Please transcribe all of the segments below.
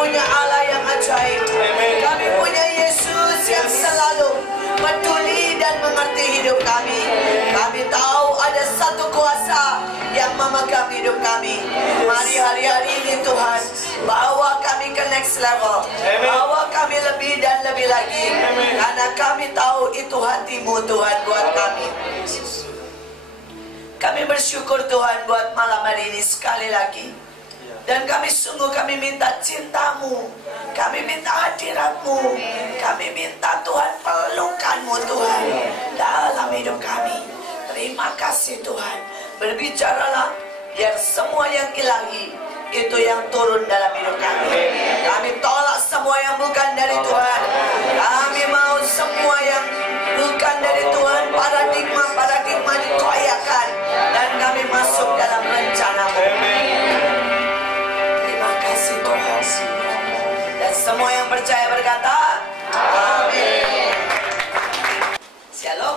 punya Allah yang ajaib. Kami punya Yesus yang selalu peduli dan mengerti hidup kami. Kami tahu ada satu kuasa yang memegang hidup kami. Mari hari-hari ini Tuhan, bawa kami ke next level. Bawa kami lebih dan lebih lagi. Karena kami tahu itu hati-Mu Tuhan buat kami. Kami bersyukur Tuhan buat malam hari ini sekali lagi. Dan kami minta cinta-Mu, kami minta hadirat-Mu, kami minta Tuhan pelukan-Mu Tuhan dalam hidup kami. Terima kasih Tuhan. Berbicaralah biar semua yang ilahi itu yang turun dalam hidup kami. Kami tolak semua yang bukan dari Tuhan. Kami mau semua yang bukan dari Tuhan, paradigma dikoyakkan, dan kami masuk dalam rencana-Mu. Terima kasih Tuhan. Dan semua yang percaya berkata amin. Shalom.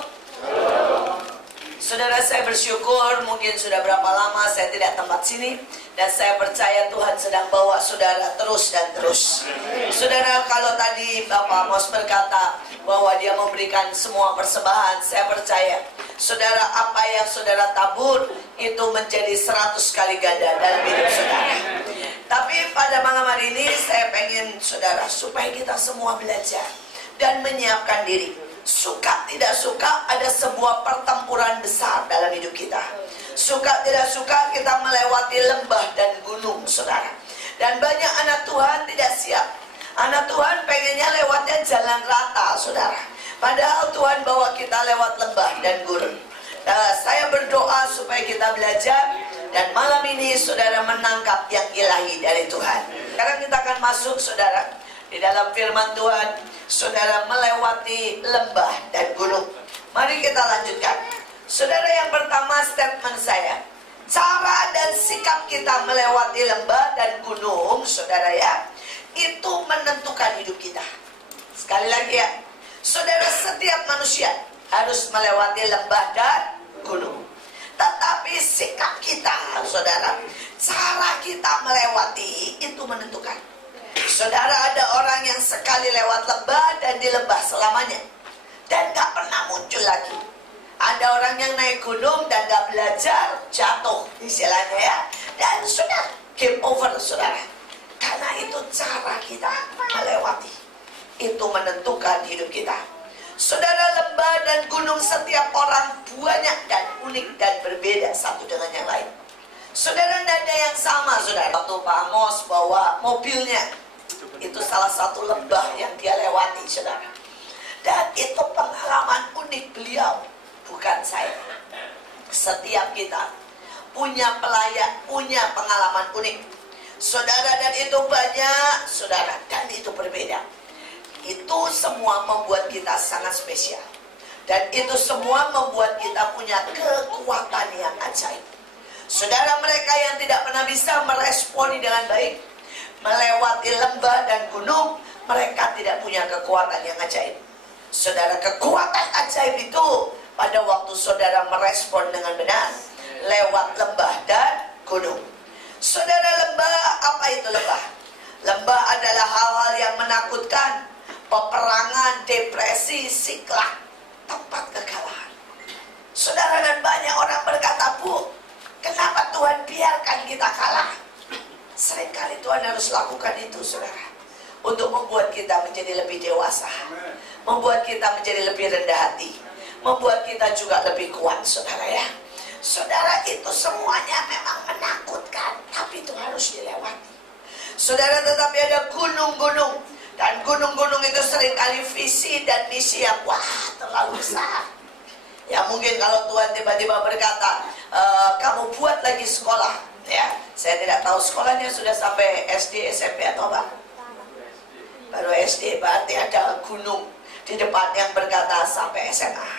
Saudara, saya bersyukur mungkin sudah berapa lama saya tidak tempat sini, dan saya percaya Tuhan sedang bawa saudara terus dan terus. Saudara, kalau tadi Bapak Amos berkata bahwa dia memberikan semua persembahan, saya percaya saudara, apa yang saudara tabur itu menjadi 100 kali ganda dalam hidup saudara. Tapi pada malam hari ini saya pengen saudara supaya kita semua belajar dan menyiapkan diri. Suka tidak suka ada sebuah pertempuran besar dalam hidup kita. Suka tidak suka kita melewati lembah dan gunung saudara. Dan banyak anak Tuhan tidak siap. Anak Tuhan pengennya lewatnya jalan rata saudara. Padahal Tuhan bawa kita lewat lembah dan gunung. Saya berdoa supaya kita belajar, dan malam ini saudara menangkap yang ilahi dari Tuhan. Sekarang kita akan masuk saudara di dalam firman Tuhan. Saudara melewati lembah dan gunung. Mari kita lanjutkan. Saudara, yang pertama statement saya, cara dan sikap kita melewati lembah dan gunung saudara ya, itu menentukan hidup kita. Sekali lagi ya, saudara, setiap manusia harus melewati lembah dan gunung. Tetapi sikap kita saudara, cara kita melewati itu menentukan. Saudara, ada orang yang sekali lewat lembah dan di lembah selamanya dan gak pernah muncul lagi. Ada orang yang naik gunung dan gak belajar, jatuh istilahnya ya, dan sudah game over saudara. Karena itu cara kita melewati, itu menentukan hidup kita. Saudara, lembah dan gunung setiap orang banyak dan unik dan berbeda satu dengan yang lain. Saudara, tidak ada yang sama saudara. Waktu Pak Amos bawa mobilnya, itu salah satu lembah yang dia lewati saudara. Dan itu pengalaman unik beliau, bukan saya. Setiap kita punya pengalaman unik saudara, dan itu banyak saudara, dan itu berbeda. Itu semua membuat kita sangat spesial, dan itu semua membuat kita punya kekuatan yang ajaib. Saudara, mereka yang tidak pernah bisa meresponi dengan baik melewati lembah dan gunung, mereka tidak punya kekuatan yang ajaib. Saudara, kekuatan ajaib itu pada waktu saudara merespon dengan benar lewat lembah dan gunung. Saudara, lembah, apa itu lembah? Lembah adalah hal-hal yang menakutkan, peperangan, depresi, siklak, tempat kekalahan. Saudara, dan banyak orang berkata, Bu, kenapa Tuhan biarkan kita kalah? Seringkali Tuhan harus lakukan itu saudara, untuk membuat kita menjadi lebih dewasa, membuat kita menjadi lebih rendah hati, membuat kita juga lebih kuat saudara ya. Saudara, itu semuanya memang menakutkan, tapi itu harus dilewati saudara. Tetapi ada gunung-gunung, dan gunung-gunung itu seringkali visi dan misi yang terlalu besar. Ya, mungkin kalau Tuhan tiba-tiba berkata, kamu buat lagi sekolah ya, saya tidak tahu sekolahnya sudah sampai SD, SMP atau apa. Baru SD, berarti ada gunung di depan yang berkata sampai SMA.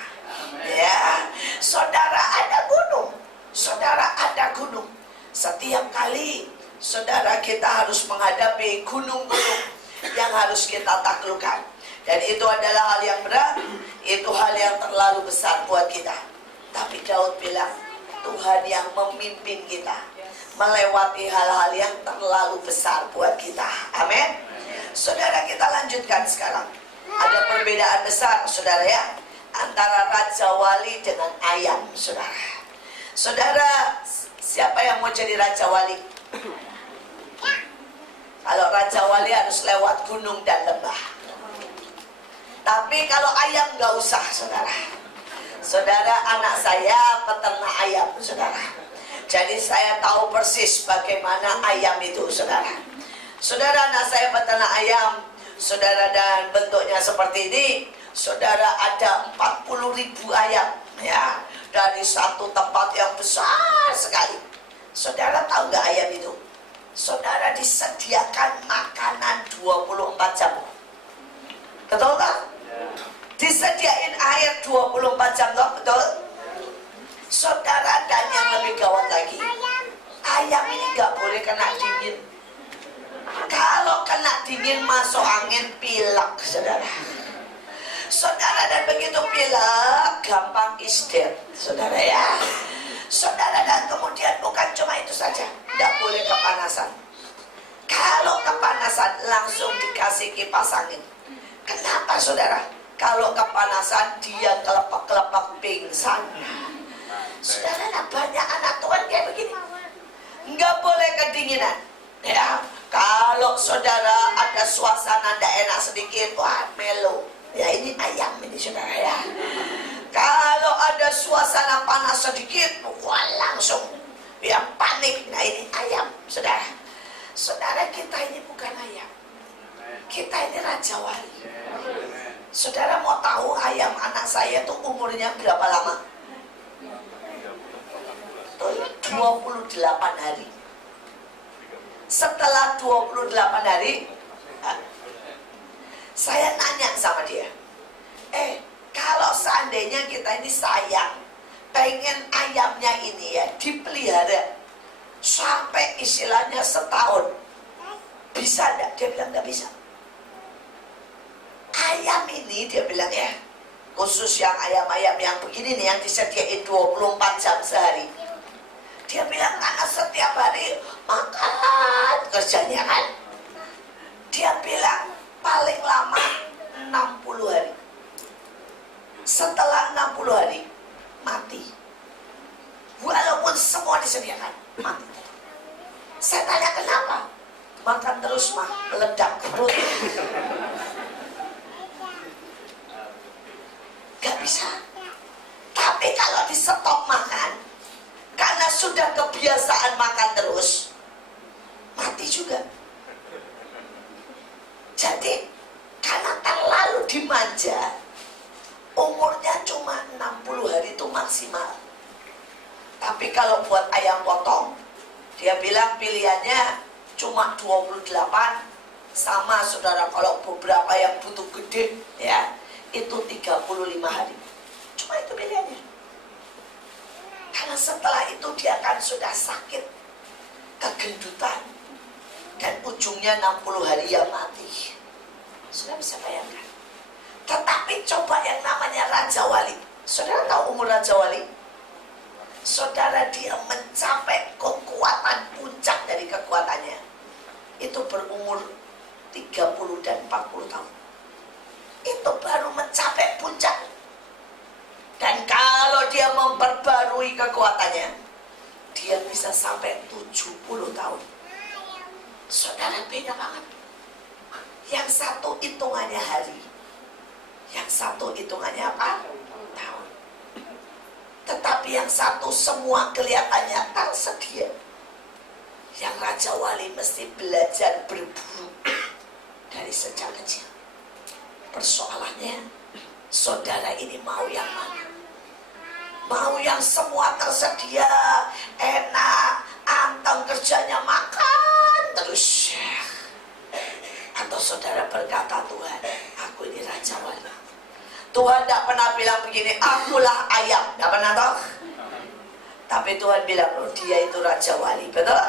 Ya, saudara, ada gunung. Saudara, ada gunung. Setiap kali saudara, kita harus menghadapi gunung-gunung yang harus kita taklukkan. Dan itu adalah hal yang berat, itu hal yang terlalu besar buat kita. Tapi Daud bilang, Tuhan yang memimpin kita melewati hal-hal yang terlalu besar buat kita. Amin. Saudara, kita lanjutkan sekarang. Ada perbedaan besar, saudara ya, antara Raja Wali dengan ayam, saudara. Saudara, siapa yang mau jadi Raja Wali? Kalau Raja Wali harus lewat gunung dan lembah. Tapi kalau ayam nggak usah, saudara. Saudara, anak saya peternak ayam, saudara. Jadi saya tahu persis bagaimana ayam itu, saudara. Saudara, anak saya peternak ayam, saudara, dan bentuknya seperti ini. Saudara, ada 40.000 ayam, ya, dari satu tempat yang besar sekali. Saudara tahu nggak ayam itu? Saudara disediakan makanan 24 jam. Betul nggak? Disediain air 24 jam, toh? Betul? Saudara, dan yang lebih gawat lagi, ayam ini nggak boleh kena dingin. Kalau kena dingin masuk angin, pilek, saudara. Saudara, dan begitu pilek gampang isdet, saudara ya. Saudara, dan kemudian bukan cuma itu saja, nggak boleh kepanasan. Kalau kepanasan langsung dikasih kipas angin. Kenapa, saudara? Kalau kepanasan dia kelepek-kelepek pingsan. Saudara, nah banyak anak Tuhan kayak begini. Nggak boleh kedinginan. Ya, kalau saudara ada suasana tidak enak sedikit, wah melo. Ya ini ayam ini, saudara ya. Kalau ada suasana panas sedikit, wah langsung yang panik. Nah ini ayam, saudara. Saudara, kita ini bukan ayam. Kita ini Raja Wali. Saudara mau tahu ayam anak saya itu umurnya berapa lama? 28 hari. Setelah 28 hari, saya nanya sama dia, kalau seandainya kita ini sayang, pengen ayamnya ini ya dipelihara sampai istilahnya setahun, bisa enggak? Dia bilang enggak bisa. Ayam ini, dia bilang ya, khusus yang ayam-ayam yang begini nih, yang disediain 24 jam sehari. Dia bilang karena setiap hari makan kerjanya kan. Dia bilang paling lama 60 hari. Setelah 60 hari mati. Walaupun semua disediakan, mati. Saya tanya kenapa? Makan terus mah meledak perut. Gak bisa. Tapi kalau di stop makan, karena sudah kebiasaan makan terus, mati juga. Jadi karena terlalu dimanja, umurnya cuma 60 hari itu maksimal. Tapi kalau buat ayam potong, dia bilang pilihannya cuma 28, sama saudara. Kalau beberapa yang butuh gede ya, itu 35 hari. Cuma itu pilihannya. Karena setelah itu dia kan sudah sakit, kegendutan, dan ujungnya 60 hari ya mati. Sudah bisa bayangkan. Tetapi coba yang namanya Raja Wali. Saudara tahu umur Raja Wali? Saudara, dia mencapai kekuatan puncak dari kekuatannya itu berumur 30 dan 40 tahun. Itu baru mencapai puncak. Dan kalau dia memperbarui kekuatannya, dia bisa sampai 70 tahun. Saudara, beda banget. Yang satu hitungannya hari, yang satu hitungannya apa? Tahun. Tetapi yang satu semua kelihatannya tersedia. Yang Raja Wali mesti belajar berburu dari sejak kecil. Persoalannya, saudara ini mau yang mana? Mau yang semua tersedia, enak, anteng kerjanya makan terus, atau saudara berkata, Tuhan, aku ini Raja Wali. Tuhan tidak pernah bilang begini, akulah ayam, tidak pernah tahu. Tapi Tuhan bilang, oh, dia itu Raja Wali, betul?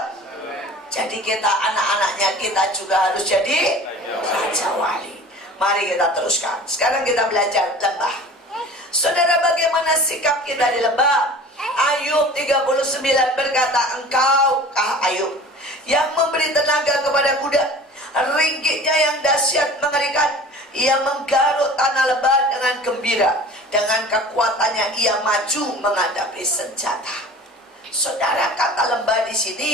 Jadi kita anak-anaknya kita juga harus jadi Raja Wali. Mari kita teruskan. Sekarang kita belajar lembah. Saudara, bagaimana sikap kita di lembah? Ayub 39 berkata, engkau Ayub yang memberi tenaga kepada kuda, ringgitnya yang dahsyat mengerikan. Ia menggaruk tanah lembah dengan gembira. Dengan kekuatannya ia maju menghadapi senjata. Saudara, kata lembah di sini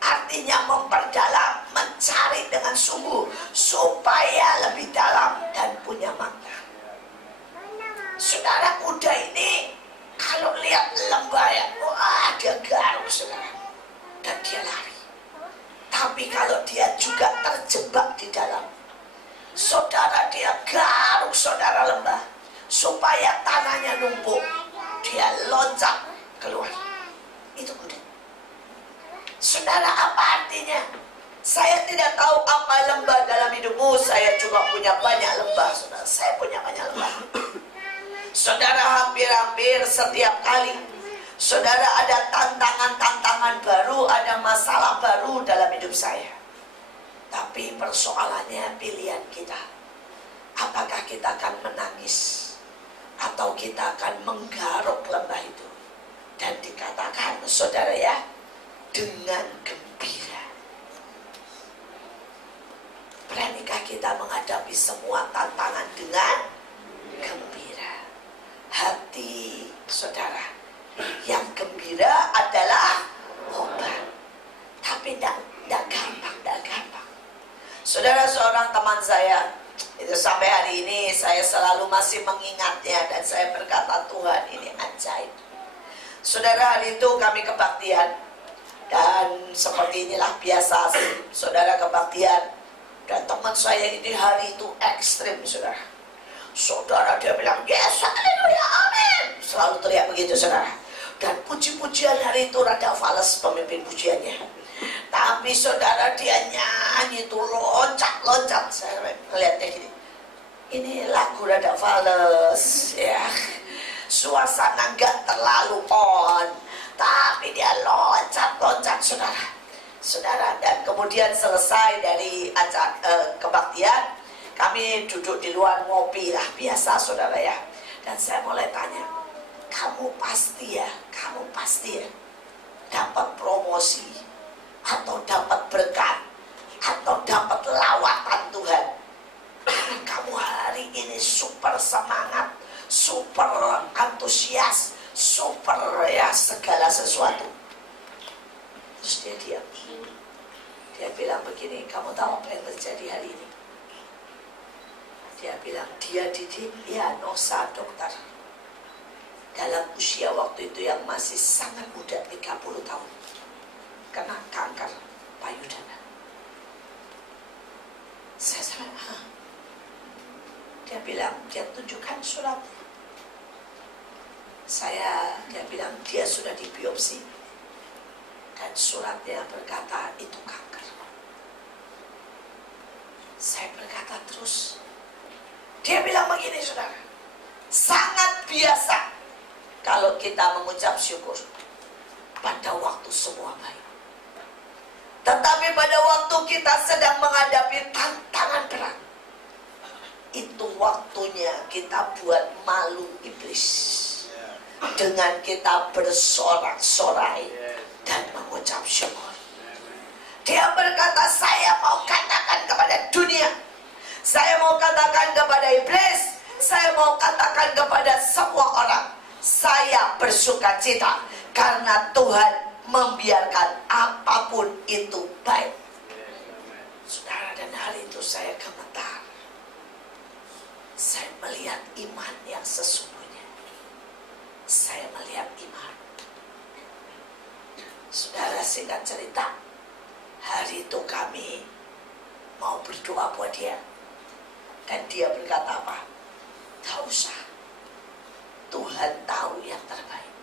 artinya memperdalam, mencari dengan sungguh supaya lebih dalam dan punya makna. Saudara, kuda ini kalau lihat lembah ya, wah dia garuk saudara, dan dia lari. Tapi kalau dia juga terjebak di dalam, saudara, dia garuk saudara lembah supaya tanahnya numpuk, dia loncat keluar. Itu kuda. Saudara, apa artinya? Saya tidak tahu apa lembah dalam hidupmu. Saya juga punya banyak lembah, saudara. Saya punya banyak lembah. Saudara, hampir-hampir setiap kali saudara ada tantangan-tantangan baru, ada masalah baru dalam hidup saya. Tapi persoalannya pilihan kita. Apakah kita akan menangis atau kita akan menggaruk lembah itu? Dan dikatakan, saudara ya, dengan gembira. Beranikah kita menghadapi semua tantangan dengan gembira? Hati saudara yang gembira adalah obat. Tapi tidak gampang. Saudara, seorang teman saya itu sampai hari ini saya selalu masih mengingatnya, dan saya berkata, Tuhan, ini ajaib. Saudara, hari itu kami kebaktian, dan seperti inilah biasa saudara kebaktian. Dan teman saya ini hari itu ekstrim, saudara. Saudara, dia bilang, yes, haleluya, amin. Selalu teriak begitu, saudara. Dan puji-pujian hari itu rada fales pemimpin pujiannya. Tapi saudara, dia nyanyi itu loncat-loncat. Saya melihatnya gini, ini lagu rada fales ya. Suasana nggak terlalu on, tapi dia loncat-loncat, saudara. Dan kemudian selesai dari acara kebaktian, kami duduk di luar ngopi lah, biasa saudara ya. Dan saya mulai tanya, kamu pasti ya dapat promosi, atau dapat berkat, atau dapat lawatan Tuhan. Kamu hari ini super semangat, super antusias, super ya segala sesuatu. Terus dia diam. Dia bilang begini, kamu tahu apa yang terjadi hari ini? Dia bilang, dia didik Nosa dokter dalam usia waktu itu yang masih sangat muda, 30 tahun, kena kanker payudara. Saya salah. Dia bilang, dia tunjukkan surat. Dia bilang, dia sudah dibiopsi, dan suratnya berkata itu kanker. Saya berkata terus. Dia bilang begini, saudara, sangat biasa kalau kita mengucap syukur pada waktu semua baik. Tetapi pada waktu kita sedang menghadapi tantangan berat, itu waktunya kita buat malu iblis dengan kita bersorak-sorai dan mengucap syukur. Dia berkata, saya mau katakan kepada dunia, saya mau katakan kepada iblis, saya mau katakan kepada semua orang, saya bersuka cita karena Tuhan membiarkan apapun itu baik. Saudara, dan hari itu saya gemetar. Saya melihat iman yang sesungguhnya. Saya melihat iman. Saudara, singkat cerita, hari itu kami mau berdoa buat dia. Dan dia berkata apa? Tak usah. Tuhan tahu yang terbaik.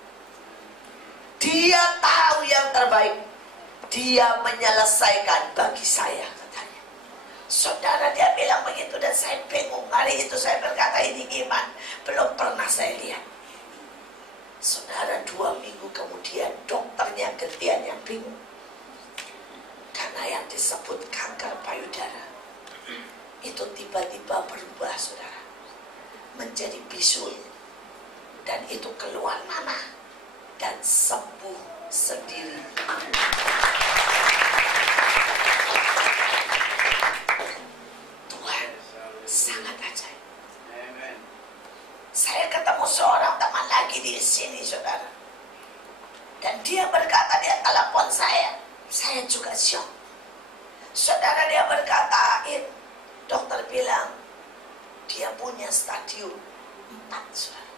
Dia tahu yang terbaik. Dia menyelesaikan bagi saya, katanya. Saudara, dia bilang begitu, dan saya bingung. Hari itu saya berkata, ini iman belum pernah saya lihat. Saudara, 2 minggu kemudian dokternya gantian yang bingung. Karena yang disebut kanker payudara itu tiba-tiba berubah, saudara, menjadi bisul, dan itu keluar nanah dan sembuh sendiri. Saudara, dia berkatain, dokter bilang dia punya stadium 4, saudara.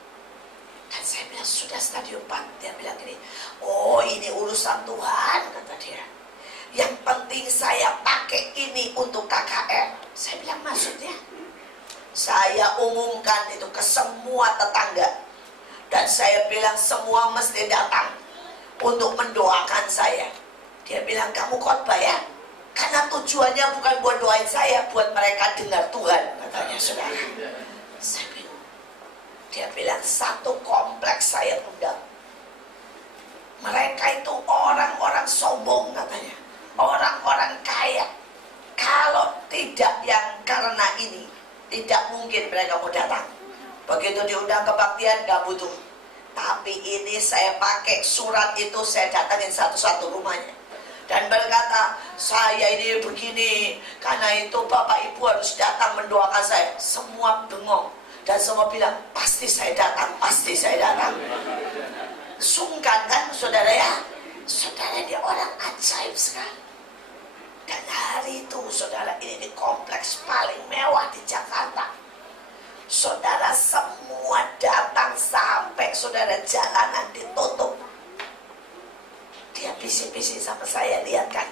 Dan saya bilang, sudah stadium 4. Dia bilang gini, oh ini urusan Tuhan, kata dia. Yang penting saya pakai ini untuk KKR. Saya bilang, maksudnya? Saya umumkan itu ke semua tetangga. Dan saya bilang semua mesti datang untuk mendoakan saya. Dia bilang, kamu khotbah ya? Karena tujuannya bukan buat doain saya, buat mereka dengar Tuhan, katanya, saudara. Saya bingung. Dia bilang, satu kompleks saya undang. Mereka itu orang-orang sombong, katanya. Orang-orang kaya. Kalau tidak yang karena ini, tidak mungkin mereka mau datang. Begitu diundang kebaktian, gak butuh. Tapi ini saya pakai surat itu, saya datangin satu-satu rumahnya. Dan berkata, saya ini begini, karena itu Bapak Ibu harus datang mendoakan saya. Semua bengong. Dan semua bilang, pasti saya datang, pasti saya datang. Sungkan kan, saudara ya? Saudara, dia orang ajaib sekali. Dan hari itu, saudara, ini di kompleks paling mewah di Jakarta. Saudara, semua datang sampai saudara jalanan ditutup. Dia bisik-bisik sama saya, lihat kan,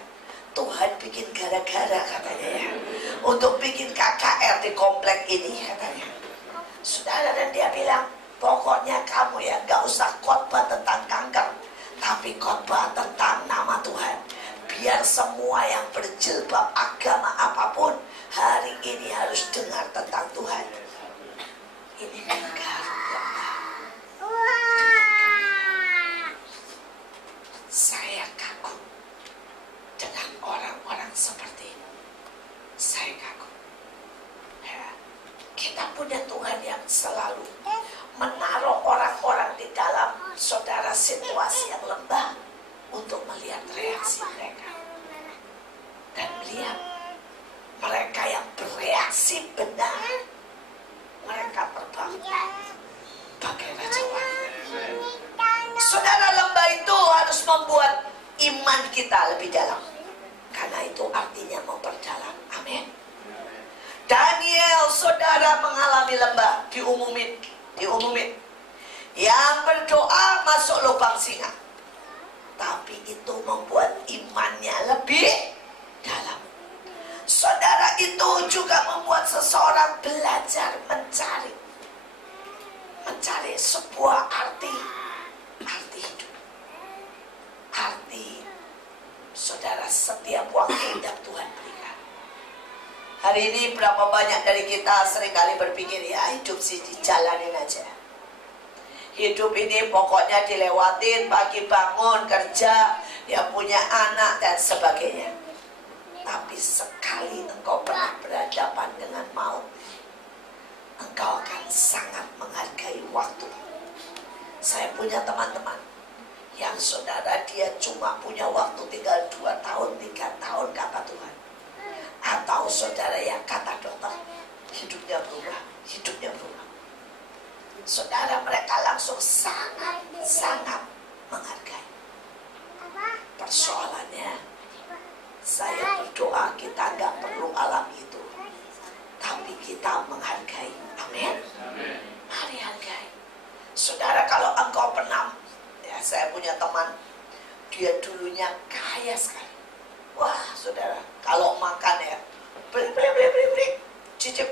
Tuhan bikin gara-gara, katanya ya, untuk bikin KKR di komplek ini, katanya. Saudara, dan dia bilang, pokoknya kamu ya gak usah khotbah tentang kanker, tapi khotbah tentang nama Tuhan. Biar semua yang berjilbab agama apapun hari ini harus dengar tentang Tuhan. Ini negara. Saya kagum dengan orang-orang seperti ini. Saya kagum. Ya, kita punya Tuhan yang selalu menaruh orang-orang di dalam saudara situasi yang lembah untuk melihat reaksi mereka. Dan melihat mereka yang bereaksi benar, mereka terbang bagai raja wanita. Saudara, lembah itu harus membuat iman kita lebih dalam. Karena itu artinya memperdalam. Amin. Daniel, saudara, mengalami lembah. Diumumin. Yang berdoa masuk lubang singa. Tapi itu membuat imannya lebih dalam. Saudara, itu juga membuat seseorang belajar mencari sebuah arti hidup. Arti, saudara, setiap waktu yang Tuhan berikan. Hari ini berapa banyak dari kita seringkali berpikir, ya hidup sih dijalanin aja. Hidup ini pokoknya dilewatin, pagi bangun, kerja, ya punya anak dan sebagainya. Tapi sekali engkau pernah berhadapan dengan maut, engkau akan sangat menghargai waktu. Saya punya teman-teman yang saudara, dia cuma punya waktu tinggal 2 tahun, 3 tahun, kata Tuhan. Atau saudara yang kata dokter, hidupnya berubah. Saudara, mereka langsung sangat menghargai. Persoalannya, saya berdoa kita gak perlu alami itu, tapi kita menghargai. Amin. Mari hargai. Saudara, kalau engkau pernah, ya saya punya teman, dia dulunya kaya sekali. Wah, saudara, kalau makan ya, beli, cicip,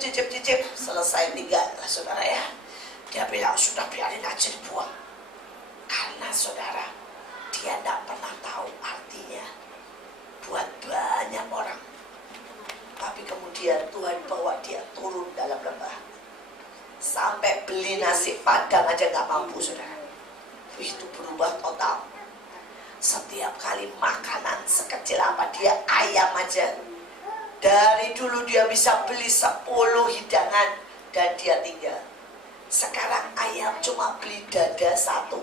selesai 3, saudara ya. Dia bilang, sudah biarin aja dibuang. Karena saudara, dia tidak pernah tahu artinya buat banyak orang. Tapi kemudian Tuhan bawa dia turun dalam lembah. Sampai beli nasi padang aja gak mampu, saudara. Itu berubah total. Setiap kali makanan sekecil apa, dia ayam aja. Dari dulu dia bisa beli 10 hidangan dan dia tinggal. Sekarang ayam cuma beli dada 1.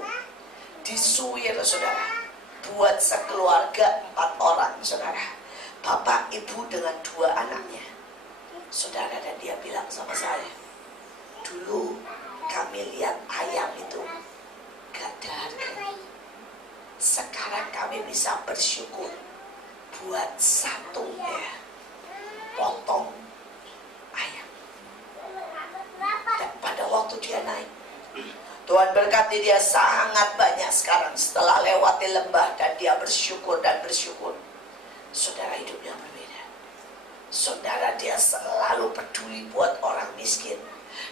Disuir, saudara. Buat sekeluarga 4 orang, saudara. Bapak, ibu dengan 2 anaknya. Saudara, dan dia bilang sama saya, dulu kami lihat ayam itu gak ada harganya. Sekarang kami bisa bersyukur buat 1 ya. Tuhan berkati dia sangat banyak sekarang setelah lewati lembah, dan dia bersyukur dan bersyukur. Saudara, hidupnya berbeda. Saudara, dia selalu peduli buat orang miskin.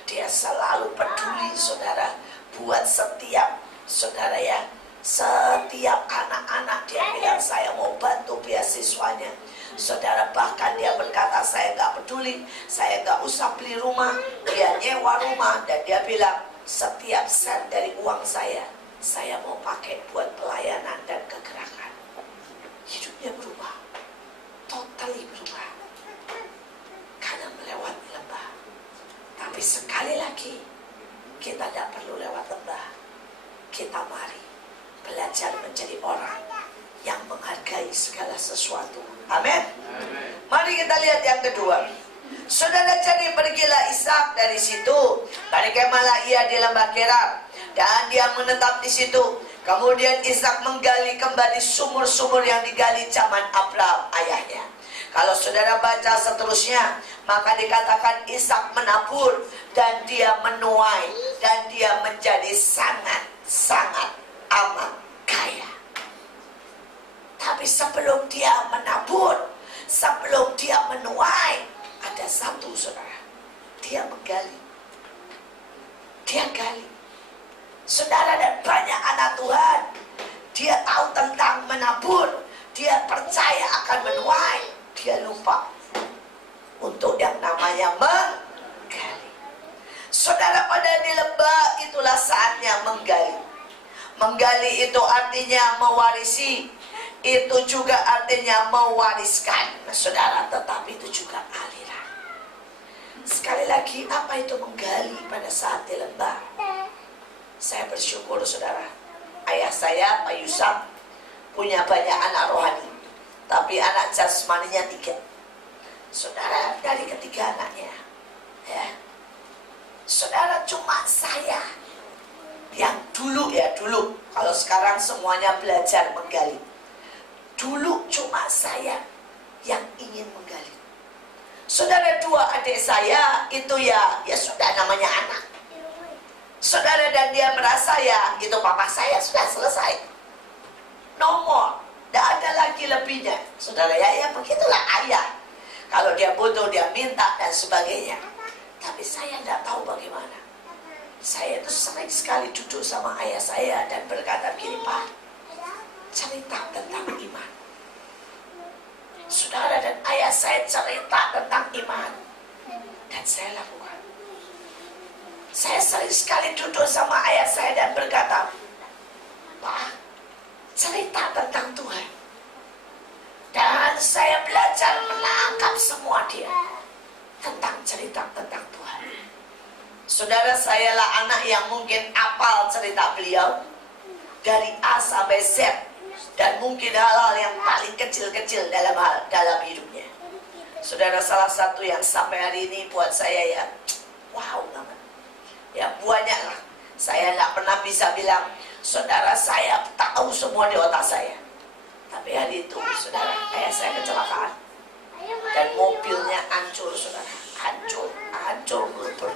Dia selalu peduli, saudara, buat setiap, saudara ya, setiap anak-anak. Dia bilang, saya mau bantu beasiswanya. Saudara, bahkan dia berkata, saya gak peduli, saya gak usah beli rumah. Dia nyewa rumah, dan dia bilang, setiap sen dari uang saya mau pakai buat pelayanan dan kegerakan. Hidupnya berubah, totally berubah, karena melewati lembah. Tapi sekali lagi, kita tidak perlu lewat lembah. Kita mari belajar menjadi orang yang menghargai segala sesuatu. Amin. Mari kita lihat yang kedua. Saudara, jadi pergilah Ishak dari situ, dari kemahlah ia di lembah Gerar, dan dia menetap di situ. Kemudian Ishak menggali kembali sumur-sumur yang digali zaman Abraham ayahnya. Kalau saudara baca seterusnya, maka dikatakan Ishak menabur dan dia menuai, dan dia menjadi sangat amat kaya. Tapi sebelum dia menabur, sebelum dia menuai, ada satu, saudara, dia menggali. Dia gali. Saudara, dan banyak anak Tuhan, dia tahu tentang menabur, dia percaya akan menuai, dia lupa untuk yang namanya menggali. Saudara, pada di lembah itulah saatnya menggali. Menggali itu artinya mewarisi, itu juga artinya mewariskan, saudara, tetapi itu juga aliran. Sekali lagi, apa itu menggali pada saat di lembah? Saya bersyukur, saudara, ayah saya, Pak Yusuf, punya banyak anak rohani, tapi anak jasmaninya 3. Saudara, dari ketiga anaknya, ya, saudara, cuma saya yang dulu, kalau sekarang semuanya belajar menggali. Dulu cuma saya yang ingin menggali. Saudara, 2 adik saya itu ya sudah namanya anak. Saudara, dan dia merasa ya itu papa saya sudah selesai. No more, tidak ada lagi lebihnya. Saudara ya begitulah ayah. Kalau dia butuh dia minta dan sebagainya. Tapi saya tidak tahu bagaimana. Saya itu sering sekali duduk sama ayah saya dan berkata begini, Pak, cerita tentang iman. Saudara, dan ayah saya cerita tentang iman, dan saya lakukan. Saya sering sekali duduk sama ayah saya dan berkata, Pak, cerita tentang Tuhan. Dan saya belajar menangkap semua dia tentang cerita tentang Tuhan. Saudara, sayalah anak yang mungkin apal cerita beliau dari A sampai Z. Dan mungkin hal-hal yang paling kecil-kecil dalam hidupnya. Saudara, salah satu yang sampai hari ini buat saya ya wow banget. Ya banyak lah. Saya nggak pernah bisa bilang, saudara, saya tahu semua di otak saya. Tapi hari itu, saudara, ayah saya kecelakaan. Dan mobilnya hancur, saudara. Hancur melebur.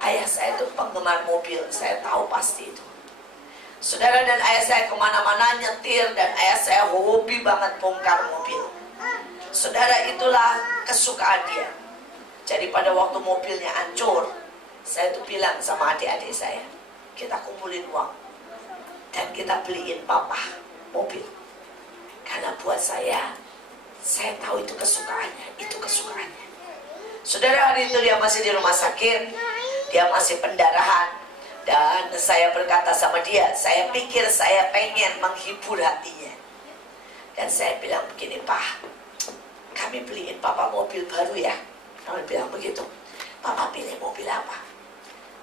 Ayah saya itu penggemar mobil, saya tahu pasti itu. Saudara, dan ayah saya kemana-mana nyetir, dan ayah saya hobi banget bongkar mobil. Saudara, itulah kesukaan dia. Jadi pada waktu mobilnya hancur, saya tuh bilang sama adik-adik saya, kita kumpulin uang dan kita beliin papa mobil. Karena buat saya tahu itu kesukaannya, Saudara, hari itu dia masih di rumah sakit, dia masih pendarahan. Dan saya berkata sama dia, saya pikir saya pengen menghibur hatinya. Dan saya bilang begini, Pak, kami beliin papa mobil baru ya. Kami bilang begitu. Papa pilih mobil apa?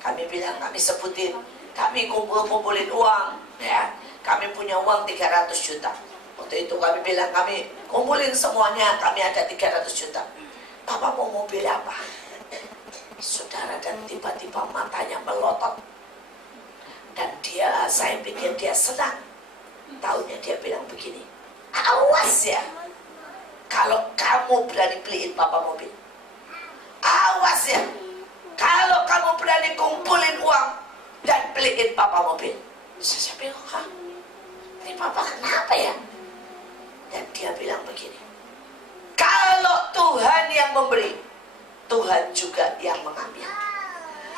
Kami bilang, kami sebutin, kami kumpulin uang, ya. Kami punya uang 300 juta. Waktu itu kami bilang, kami kumpulin semuanya, kami ada 300 juta. Papa mau mobil apa? Saudara, dan tiba-tiba matanya melotot. Dan saya pikir dia senang. Taunya dia bilang begini, awas ya, kalau kamu berani beliin papa mobil. Awas ya, kalau kamu berani kumpulin uang dan beliin papa mobil. Saya bilang, hah? Ini papa kenapa ya? Dan dia bilang begini, kalau Tuhan yang memberi, Tuhan juga yang mengambil.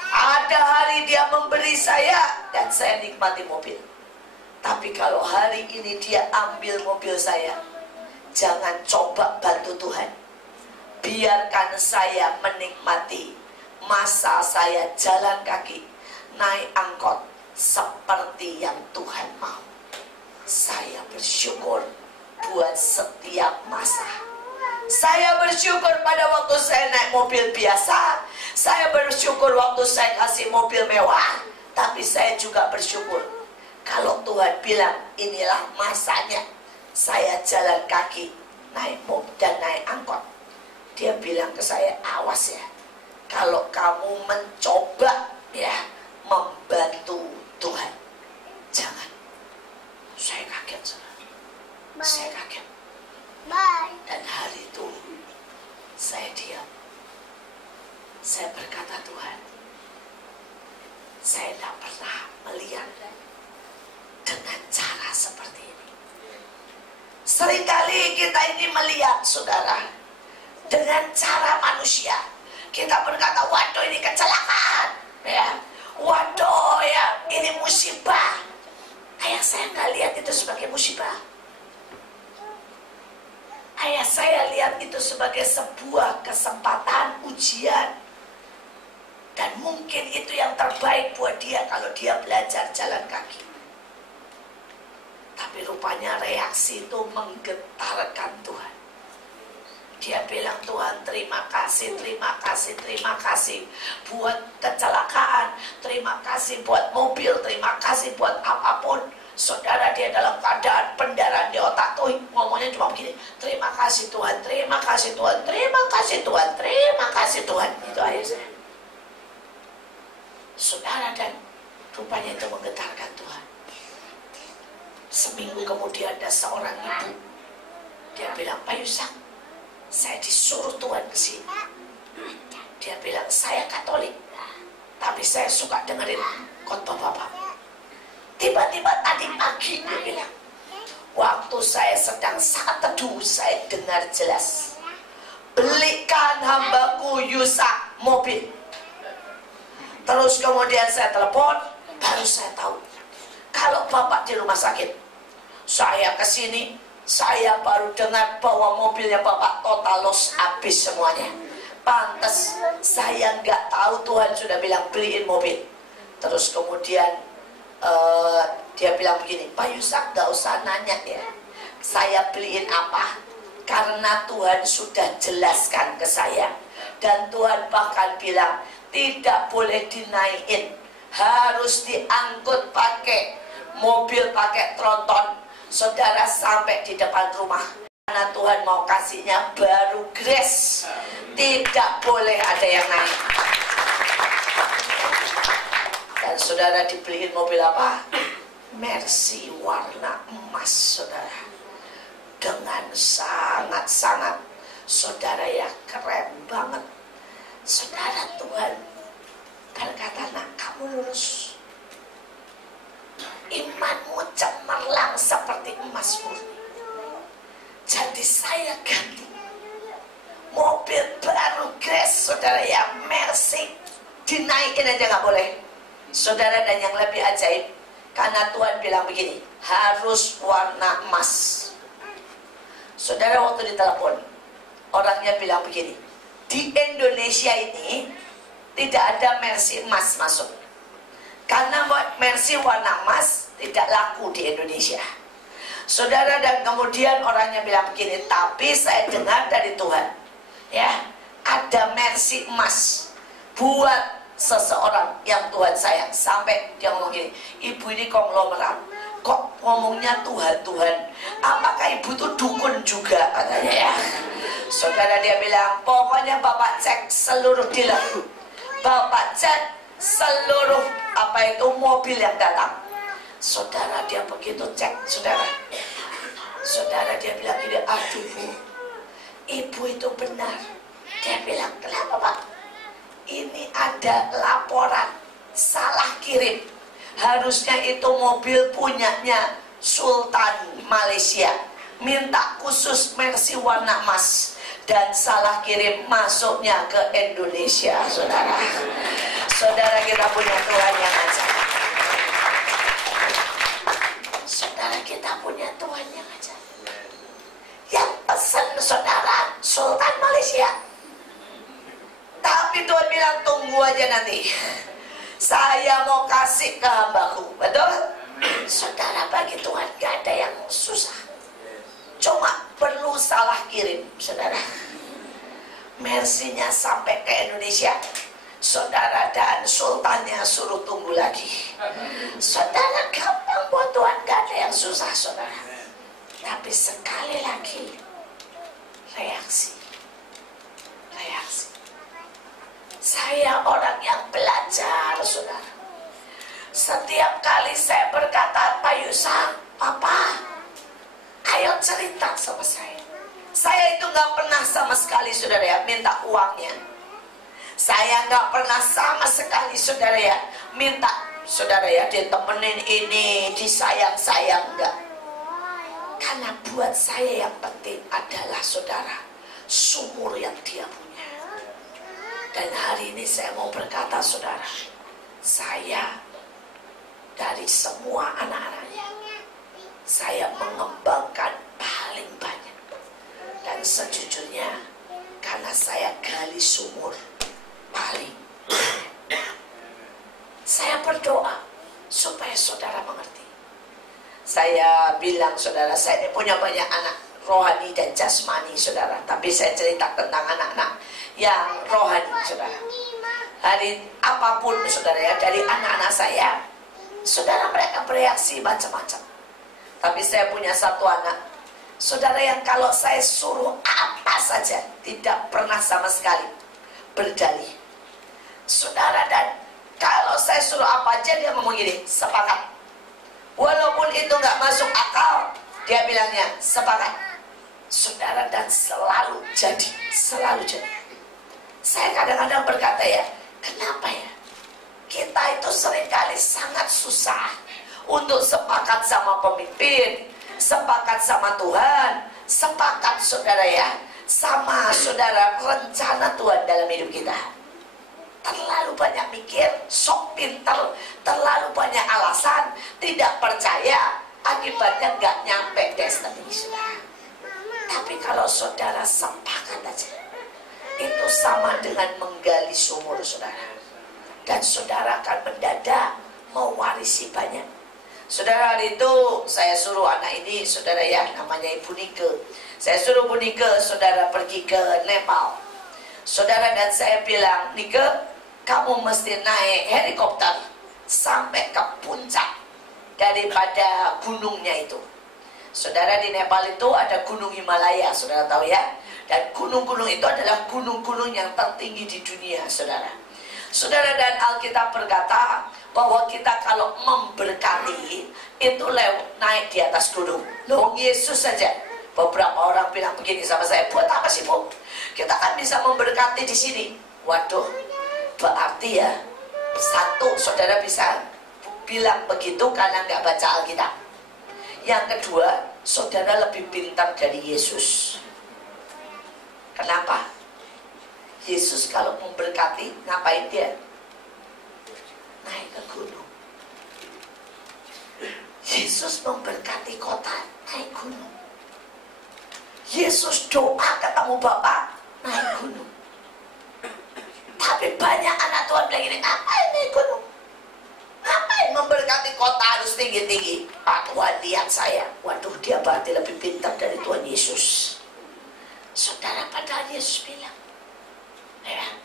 Ada hari dia memberi saya dan saya nikmati mobil. Tapi kalau hari ini dia ambil mobil saya, jangan coba bantu Tuhan. Biarkan saya menikmati masa saya jalan kaki, naik angkot seperti yang Tuhan mau. Saya bersyukur buat setiap masa. Saya bersyukur pada waktu saya naik mobil biasa. Saya bersyukur waktu saya kasih mobil mewah. Tapi saya juga bersyukur kalau Tuhan bilang inilah masanya saya jalan kaki, naik mobil dan naik angkot. Dia bilang ke saya, awas ya, kalau kamu mencoba ya membantu Tuhan, jangan. Saya kaget, saya kaget. Dan hari itu saya diam. Saya berkata, Tuhan, saya tidak pernah melihat dengan cara seperti ini. Seringkali kita ini melihat, saudara, dengan cara manusia. Kita berkata, waduh ini kecelakaan, ya, waduh ya ini musibah. Ayah saya nggak lihat itu sebagai musibah. Ayah saya lihat itu sebagai sebuah kesempatan, ujian. Dan mungkin itu yang terbaik buat dia kalau dia belajar jalan kaki. Tapi rupanya reaksi itu menggetarkan Tuhan. Dia bilang, Tuhan terima kasih, terima kasih, terima kasih buat kecelakaan, terima kasih buat mobil, terima kasih buat apapun. Saudara, dia dalam keadaan pendarahan di otak tuh ngomongnya cuma begini, terima kasih Tuhan, terima kasih Tuhan, terima kasih Tuhan, terima kasih Tuhan. Itu ayah saya, saudara, dan rupanya itu menggetarkan Tuhan. Seminggu kemudian ada seorang ibu, dia bilang, Pak Yusak, saya disuruh Tuhan ke sini. Dia bilang, saya Katolik, tapi saya suka dengerin khotbah Bapak. Tiba-tiba tadi pagi dia bilang, waktu saya sedang saat teduh, saya dengar jelas, belikan hambaku Yusak mobil. Terus kemudian saya telepon, baru saya tahu kalau Bapak di rumah sakit. Saya kesini, saya baru dengar bahwa mobilnya Bapak total loss, habis semuanya. Pantes saya nggak tahu Tuhan sudah bilang beliin mobil. Terus kemudian dia bilang begini, Pak Yusak gak usah nanya ya, saya beliin apa, karena Tuhan sudah jelaskan ke saya. Dan Tuhan bahkan bilang tidak boleh dinaikin, harus diangkut pakai mobil, pakai tronton, saudara, sampai di depan rumah. Karena Tuhan mau kasihnya baru grace, tidak boleh ada yang naik. Dan saudara dibeliin mobil apa? Mercy warna emas, saudara. Dengan sangat-sangat, saudara, ya keren banget. Saudara, Tuhan berkata, nak, kamu lurus. Imanmu cemerlang seperti emas murni. Jadi saya ganti mobil baru grace, saudara, ya Mercy, dinaikin aja nggak boleh. Saudara, dan yang lebih ajaib, karena Tuhan bilang begini, harus warna emas. Saudara, waktu ditelepon, orangnya bilang begini, di Indonesia ini tidak ada Mercy emas masuk. Karena Mercy warna emas tidak laku di Indonesia. Saudara, dan kemudian orangnya bilang begini, tapi saya dengar dari Tuhan, ya, ada Mercy emas buat seseorang yang Tuhan sayang. Sampai dia ngomong gini, ibu ini konglomerat, kok ngomongnya Tuhan, Tuhan, apakah ibu tuh dukun juga, katanya ya. Saudara, dia bilang, pokoknya Bapak cek seluruh dealer, Bapak cek seluruh apa itu mobil yang datang. Saudara, dia begitu cek, saudara, dia bilang gini, aduh Bu, ibu itu benar. Dia bilang, kenapa Pak? Ini ada laporan salah kirim. Harusnya itu mobil punyanya Sultan Malaysia. Minta khusus Mercy warna emas. Dan salah kirim masuknya ke Indonesia, saudara. Saudara, kita punya Tuhan yang ajaib. Saudara, kita punya Tuhan yang ajaib. Yang pesan saudara Sultan Malaysia. Tapi Tuhan bilang, tunggu aja nanti. Saya mau kasih ke hambaku. Betul? Saudara, bagi Tuhan gak ada yang susah. Cuma perlu salah kirim, saudara. Mercy-nya sampai ke Indonesia. Saudara, dan sultannya suruh tunggu lagi. Saudara, gampang buat Tuhan, gak ada yang susah, saudara. Tapi sekali lagi, reaksi. Saya orang yang belajar, saudara. Setiap kali saya berkata, Pak Yusa, Papa, ayo cerita sama saya. Saya itu gak pernah sama sekali, saudara ya, minta uangnya. Saya gak pernah sama sekali, saudara ya, minta, saudara ya, ditemenin ini, disayang-sayang, enggak. Karena buat saya yang penting adalah, saudara, sumur yang dia punya. Dan hari ini saya mau berkata, saudara, saya dari semua anak-anaknya, saya mengembangkan paling banyak. Dan sejujurnya, karena saya gali sumur paling banyak. Saya berdoa supaya saudara mengerti. Saya bilang, saudara, saya ini punya banyak anak rohani dan jasmani, saudara. Tapi saya cerita tentang anak-anak yang rohani, saudara. Hari apapun, saudara ya, dari anak-anak saya, saudara, mereka bereaksi macam-macam. Tapi saya punya satu anak, saudara, yang kalau saya suruh apa saja, tidak pernah sama sekali berdalih, saudara. Dan kalau saya suruh apa aja, dia ngomong gini, sepakat. Walaupun itu nggak masuk akal, dia bilangnya sepakat, saudara. Dan selalu jadi, selalu jadi. Saya kadang-kadang berkata ya, kenapa ya kita itu seringkali sangat susah untuk sepakat sama pemimpin, sepakat sama Tuhan, sepakat, saudara ya, sama, saudara, rencana Tuhan dalam hidup kita. Terlalu banyak mikir, sok pinter, terlalu banyak alasan, tidak percaya, akibatnya nggak nyampe destiny, saudara. Tapi kalau saudara sepakat aja, itu sama dengan menggali sumur, saudara. Dan saudara akan mendadak mewarisi banyak. Saudara, hari itu saya suruh anak ini, saudara ya, namanya Ibu Nike. Saya suruh Ibu Nike, saudara, pergi ke Nepal. Saudara, dan saya bilang, Nike, kamu mesti naik helikopter sampai ke puncak daripada gunungnya itu. Saudara, di Nepal itu ada gunung Himalaya, saudara tahu ya. Dan gunung-gunung itu adalah gunung-gunung yang tertinggi di dunia, saudara. Saudara, dan Alkitab berkata bahwa kita kalau memberkati itu naik di atas gunung. Loh, Yesus saja. Beberapa orang bilang begini sama saya, buat apa sih, Bu? Kita kan bisa memberkati di sini. Waduh, berarti ya, satu, saudara bisa bilang begitu karena nggak baca Alkitab. Yang kedua, saudara lebih pintar dari Yesus. Kenapa? Yesus kalau memberkati, ngapain dia? Naik ke gunung. Yesus memberkati kota, naik gunung. Yesus doa ketemu Bapa, naik gunung. Tapi banyak anak Tuhan bilang ini, ngapain naik gunung? Ngapain memberkati kota harus tinggi-tinggi? Pak Tuhan, lihat saya. Waduh, dia berarti lebih pintar dari Tuhan Yesus. Saudara, padahal Yesus bilang, ya,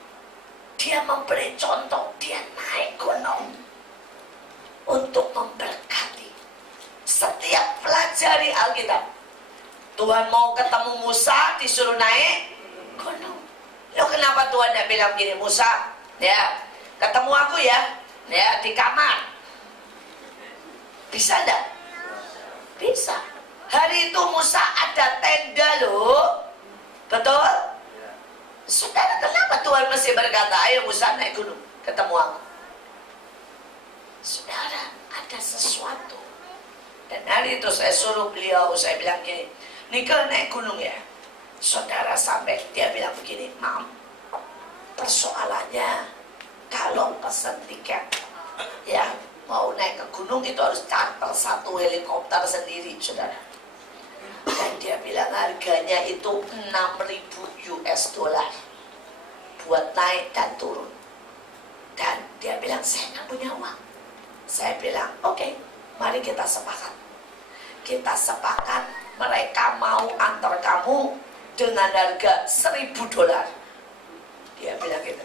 dia memberi contoh, dia naik gunung untuk memberkati. Setiap pelajari Alkitab, Tuhan mau ketemu Musa, disuruh naik gunung. Loh, kenapa Tuhan tidak bilang gini, Musa, ya, ketemu aku ya, di kamar. Bisa enggak? Bisa. Hari itu Musa ada tenda loh. Betul? Saudara, kenapa Tuhan mesti berkata, ayo Musa naik gunung, ketemu aku? Saudara, ada sesuatu. Dan hari itu saya suruh beliau, saya bilang gini, Nika naik gunung ya. Saudara sampai, dia bilang begini, Mam, persoalannya kalau pesan tiket ya mau naik ke gunung itu harus charter satu helikopter sendiri, saudara. Dan dia bilang harganya itu 6.000 US dollar buat naik dan turun. Dan dia bilang saya nggak punya uang. Saya bilang oke, mari kita sepakat. Kita sepakat mereka mau antar kamu dengan harga 1.000 dolar. Dia bilang gitu.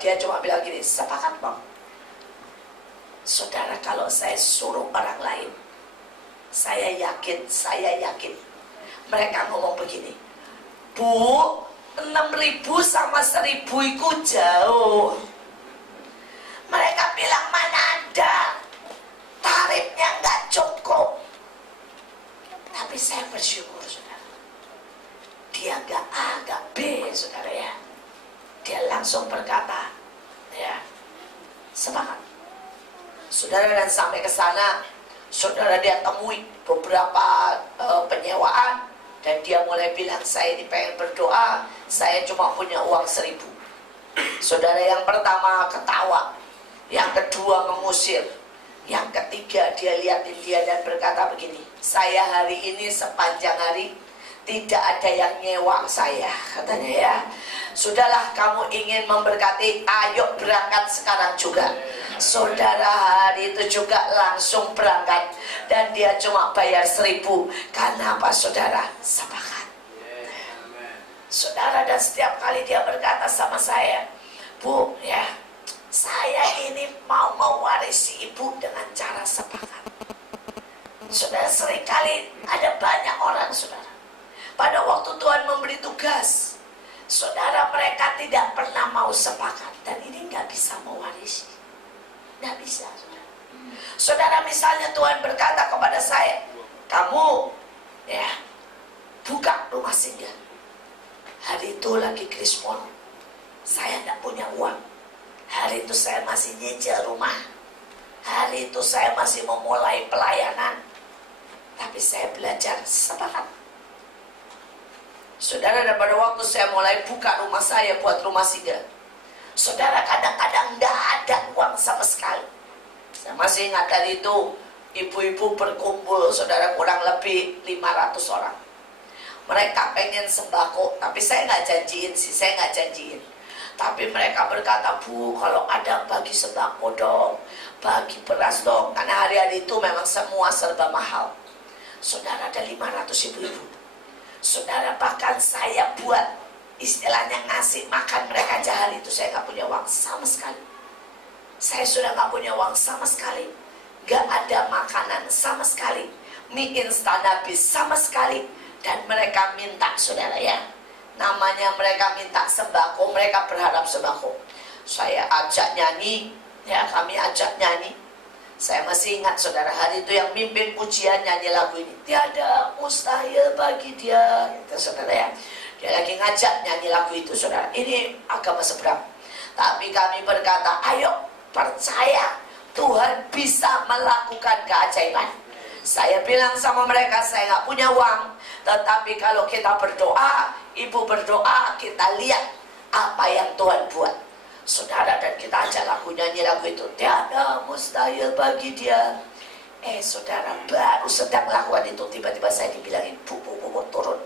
Dia cuma bilang gini, sepakat Bang. Saudara, kalau saya suruh orang lain, saya yakin mereka ngomong begini, Bu, 6.000 sama 1.000 itu jauh. Mereka bilang mana ada, tarifnya nggak cukup. Tapi saya bersyukur, saudara, dia nggak A nggak B, saudara ya. Dia langsung berkata, ya semangat, saudara. Dan sampai ke sana, saudara, dia temui beberapa penyewaan. Dan dia mulai bilang, saya ini pengen berdoa, saya cuma punya uang 1.000. Saudara, yang pertama ketawa, yang kedua mengusir, yang ketiga dia liatin dia dan berkata begini, saya hari ini sepanjang hari tidak ada yang nyewa saya, katanya ya. Sudahlah, kamu ingin memberkati, ayo berangkat sekarang juga. Saudara, hari itu juga langsung berangkat. Dan dia cuma bayar 1.000. Karena apa, saudara? Sepakat. Saudara, dan setiap kali dia berkata sama saya, Bu, ya, saya ini mau mewarisi ibu dengan cara sepakat. Saudara, seringkali ada banyak orang, saudara, pada waktu Tuhan memberi tugas, saudara, mereka tidak pernah mau sepakat. Dan ini nggak bisa mewarisi. Nggak bisa, saudara. Saudara, misalnya Tuhan berkata kepada saya, kamu ya buka rumah singgah. Hari itu lagi krismon, saya nggak punya uang. Hari itu saya masih nyicil rumah. Hari itu saya masih memulai pelayanan. Tapi saya belajar sepakat. Saudara, dan pada waktu saya mulai buka rumah saya buat rumah singgah, saudara, kadang-kadang tidak ada uang sama sekali. Saya masih ingat dari itu, ibu-ibu berkumpul, saudara, kurang lebih 500 orang. Mereka pengen sembako, tapi saya nggak janjiin. Tapi mereka berkata, Bu, kalau ada bagi sembako dong, bagi beras dong. Karena hari-hari itu memang semua serba mahal. Saudara, ada 500 ibu-ibu. Saudara, bahkan saya buat istilahnya ngasih makan mereka aja hari itu saya nggak punya uang sama sekali. Saya sudah nggak punya uang sama sekali. Nggak ada makanan sama sekali. Mie instan habis sama sekali. Dan mereka minta, saudara ya, namanya mereka minta sembako, mereka berharap sembako. Saya ajak nyanyi, ya, kami ajak nyanyi. Saya masih ingat, saudara, hari itu yang mimpin pujian nyanyi lagu ini, tiada mustahil bagi dia, itu, saudara ya. Dia lagi ngajak nyanyi lagu itu, saudara. Ini agama seberang. Tapi kami berkata, ayo percaya Tuhan bisa melakukan keajaiban. Saya bilang sama mereka, saya nggak punya uang, tetapi kalau kita berdoa, ibu berdoa, kita lihat apa yang Tuhan buat, saudara. Dan kita ajak lagu, nyanyi lagu itu, tiada mustahil bagi dia. Saudara, baru sedang melakukan itu, tiba-tiba saya dibilangin, bu, turun.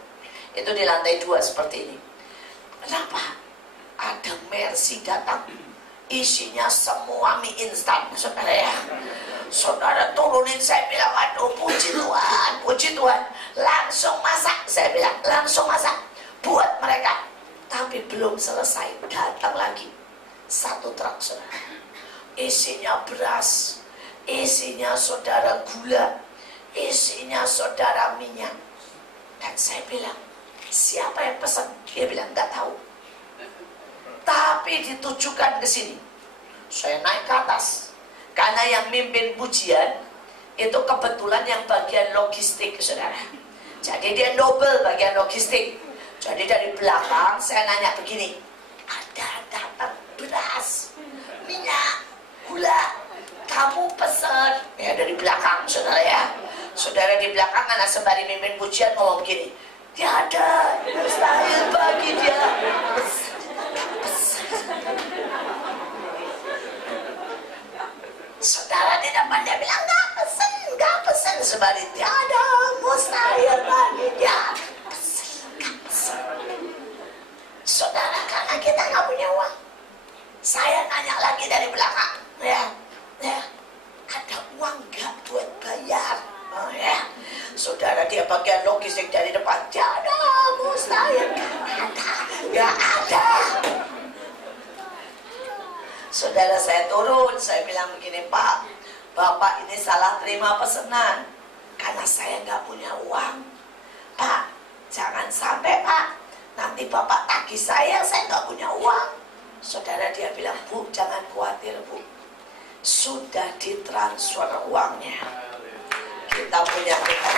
Itu di lantai 2 seperti ini. Kenapa? Ada Mercy datang, isinya semua mie instan, saudara ya. Saudara, turunin, saya bilang, aduh, puji Tuhan, langsung masak. Saya bilang, langsung masak buat mereka. Tapi belum selesai, datang lagi 1 truk, saudara. Isinya beras, isinya, saudara, gula, isinya, saudara, minyak. Dan saya bilang, siapa yang pesan? Dia bilang, nggak tahu. Tapi ditujukan ke sini. Saya naik ke atas. Karena yang mimpin pujian itu kebetulan yang bagian logistik, saudara. Jadi dia double bagian logistik. Jadi dari belakang saya nanya begini, ada datang beras, minyak, gula, kamu pesan ya dari belakang, saudara ya. Saudara di belakang anak sembari mimpin pujian ngomong begini, tiada mustahil bagi dia. Saudara di depan dia bilang nggak pesen, sembari tiada mustahil bagi dia. Saudara, karena kita nggak punya uang, saya nanya lagi dari belakang, ya, ada uang nggak buat bayar? Oh, ya. Saudara, dia bagian logistik dari depan, tiada mustahil, nggak ada. Saudara, saya turun, saya bilang begini, Pak, Bapak ini salah terima pesanan karena saya nggak punya uang. Pak, jangan sampai Pak, nanti Bapak tagih saya nggak punya uang. Saudara, dia bilang, Bu, jangan khawatir, Bu, sudah ditransfer uangnya. Kita punya Tuhan.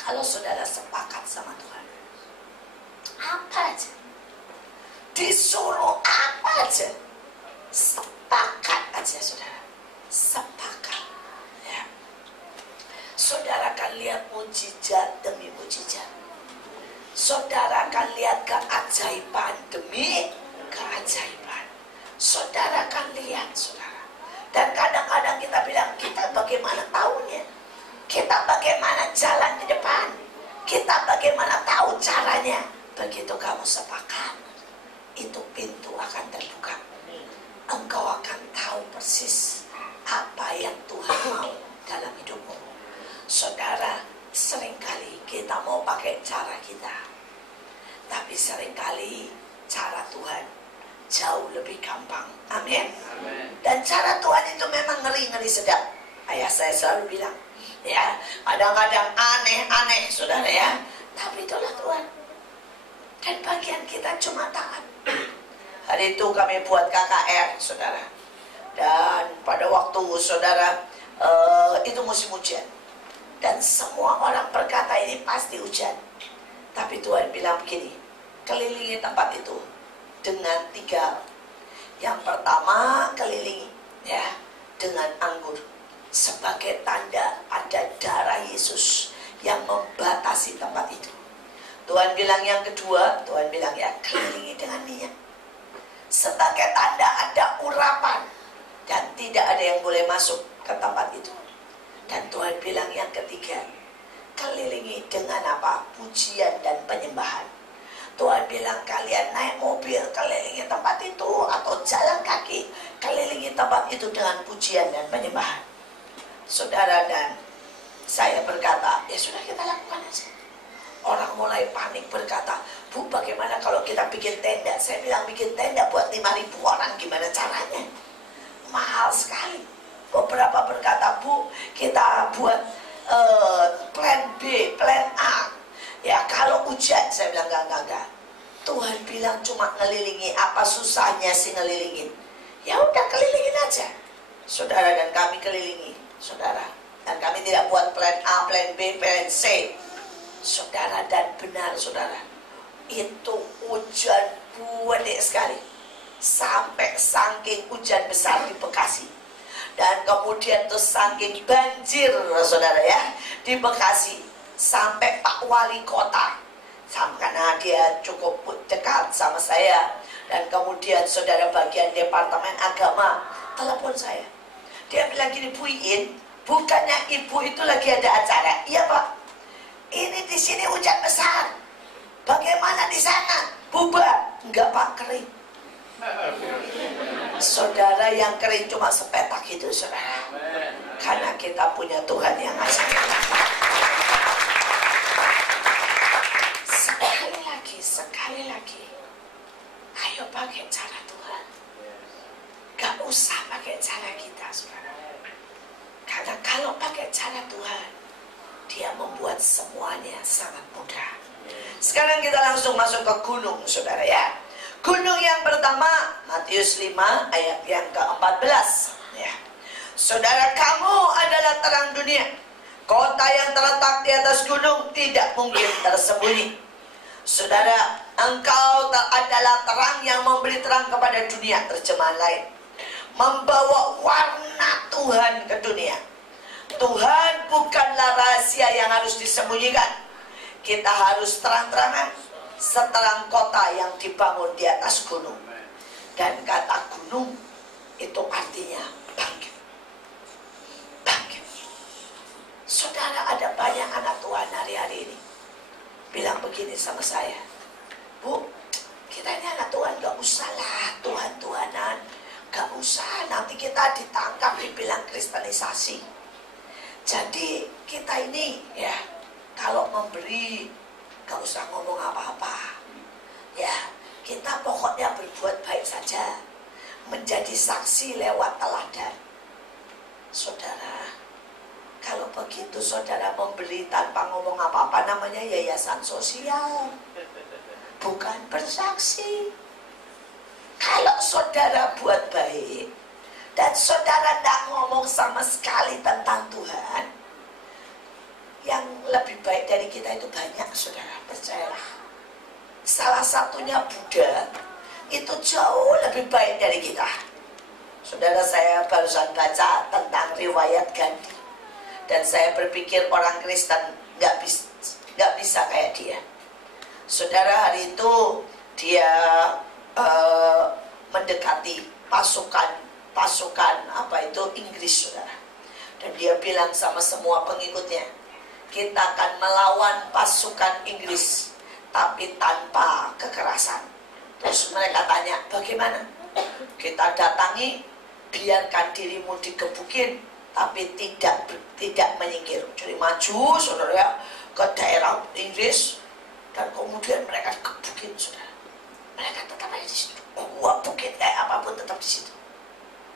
Kalau saudara sepakat sama Tuhan, apa aja, disuruh apa aja, sepakat aja, saudara, sepakat. Ya. Saudara akan lihat mujizat demi mujizat. Saudara akan lihat keajaiban demi keajaiban. Saudara akan lihat, saudara. Dan kadang-kadang kita bilang, kita bagaimana tahunya? Kita bagaimana jalan di depan? Kita bagaimana tahu caranya? Begitu kamu sepakat, itu pintu akan terbuka. Engkau akan tahu persis apa yang Tuhan mau dalam hidupmu. Saudara, seringkali kita mau pakai cara kita, tapi seringkali cara Tuhan jauh lebih gampang. Amin. Dan cara Tuhan itu memang ngeri-ngeri sedap. Ayah saya selalu bilang, ya, kadang-kadang aneh-aneh, saudara ya, tapi itulah Tuhan. Dan bagian kita cuma taat. Hari itu kami buat KKR, saudara. Dan pada waktu saudara itu musim hujan, dan semua orang berkata ini pasti hujan. Tapi Tuhan bilang begini, kelilingi tempat itu dengan 3. Yang pertama, kelilingi ya dengan anggur, sebagai tanda ada darah Yesus yang membatasi tempat itu. Tuhan bilang yang kedua, Tuhan bilang ya kelilingi dengan minyak, sebagai tanda ada urapan dan tidak ada yang boleh masuk ke tempat itu. Dan Tuhan bilang yang ketiga, kelilingi dengan apa? Pujian dan penyembahan. Tuhan bilang kalian naik mobil kelilingi tempat itu, atau jalan kaki kelilingi tempat itu dengan pujian dan penyembahan. Saudara, dan saya berkata, ya sudah, kita lakukan aja. Orang mulai panik berkata, Bu, bagaimana kalau kita bikin tenda? Saya bilang, bikin tenda buat 5.000 orang, gimana caranya? Mahal sekali. Beberapa berkata, Bu, kita buat plan B, plan A. Ya, kalau hujan, saya bilang enggak. Tuhan bilang cuma ngelilingi, apa susahnya sih ngelilingin? Ya udah, kelilingin aja. Saudara, dan kami kelilingi, saudara. Dan kami tidak buat plan A, plan B, plan C. Saudara, dan benar, saudara, itu hujan gede sekali. Sampai saking hujan besar di Bekasi. Dan kemudian tuh saking banjir, saudara ya, di Bekasi. Sampai Pak Wali Kota, karena dia cukup dekat sama saya, dan kemudian saudara bagian Departemen Agama telepon saya. Dia bilang gini, Bu Iin, bukannya ibu itu lagi ada acara? Iya Pak, ini di sini hujan besar. Bagaimana di sana? Bubar? Enggak Pak, kering. Saudara, yang kering cuma sepetak itu, saudara. Karena kita punya Tuhan yang ajaib. Sekali lagi, ayo pakai cara Tuhan. Gak usah pakai cara kita, saudara. Karena kalau pakai cara Tuhan, Dia membuat semuanya sangat mudah. Sekarang kita langsung masuk ke gunung, saudara ya. Gunung yang pertama, Matius 5 ayat yang ke-14 ya. Saudara, kamu adalah terang dunia. Kota yang terletak di atas gunung tidak mungkin tersembunyi. Saudara, engkau adalah terang yang memberi terang kepada dunia. Terjemahan lain, membawa warna Tuhan ke dunia. Tuhan bukanlah rahasia yang harus disembunyikan. Kita harus terang-terangan, seterang kota yang dibangun di atas gunung. Dan kata gunung itu artinya bangkit. Bangkit. Saudara, ada banyak anak Tuhan hari-hari ini bilang begini sama saya, Bu, kita ini anak Tuhan, gak usah lah Tuhan-Tuhanan, gak usah, nanti kita ditangkap dibilang kristenisasi. Jadi kita ini ya, kalau memberi gak usah ngomong apa-apa ya, kita pokoknya berbuat baik saja, menjadi saksi lewat teladan. Saudara, kalau begitu saudara memberi tanpa ngomong apa-apa, namanya yayasan sosial, bukan bersaksi. Kalau saudara buat baik dan saudara tidak ngomong sama sekali tentang Tuhan, yang lebih baik dari kita itu banyak, saudara, percayalah. Salah satunya Buddha, itu jauh lebih baik dari kita. Saudara, saya barusan baca tentang riwayat Gandhi, dan saya berpikir orang Kristen nggak bisa kayak dia. Saudara, hari itu dia mendekati pasukan apa itu Inggris, saudara. Dan dia bilang sama semua pengikutnya, kita akan melawan pasukan Inggris, tapi tanpa kekerasan. Terus mereka tanya, bagaimana? Kita datangi, biarkan dirimu digebukin, tapi tidak menyingkir. Jadi maju, saudara, ke daerah Inggris, dan kemudian mereka digebukin, saudara. Mereka tetap ada di situ. Gua bukit kayak apapun tetap di situ.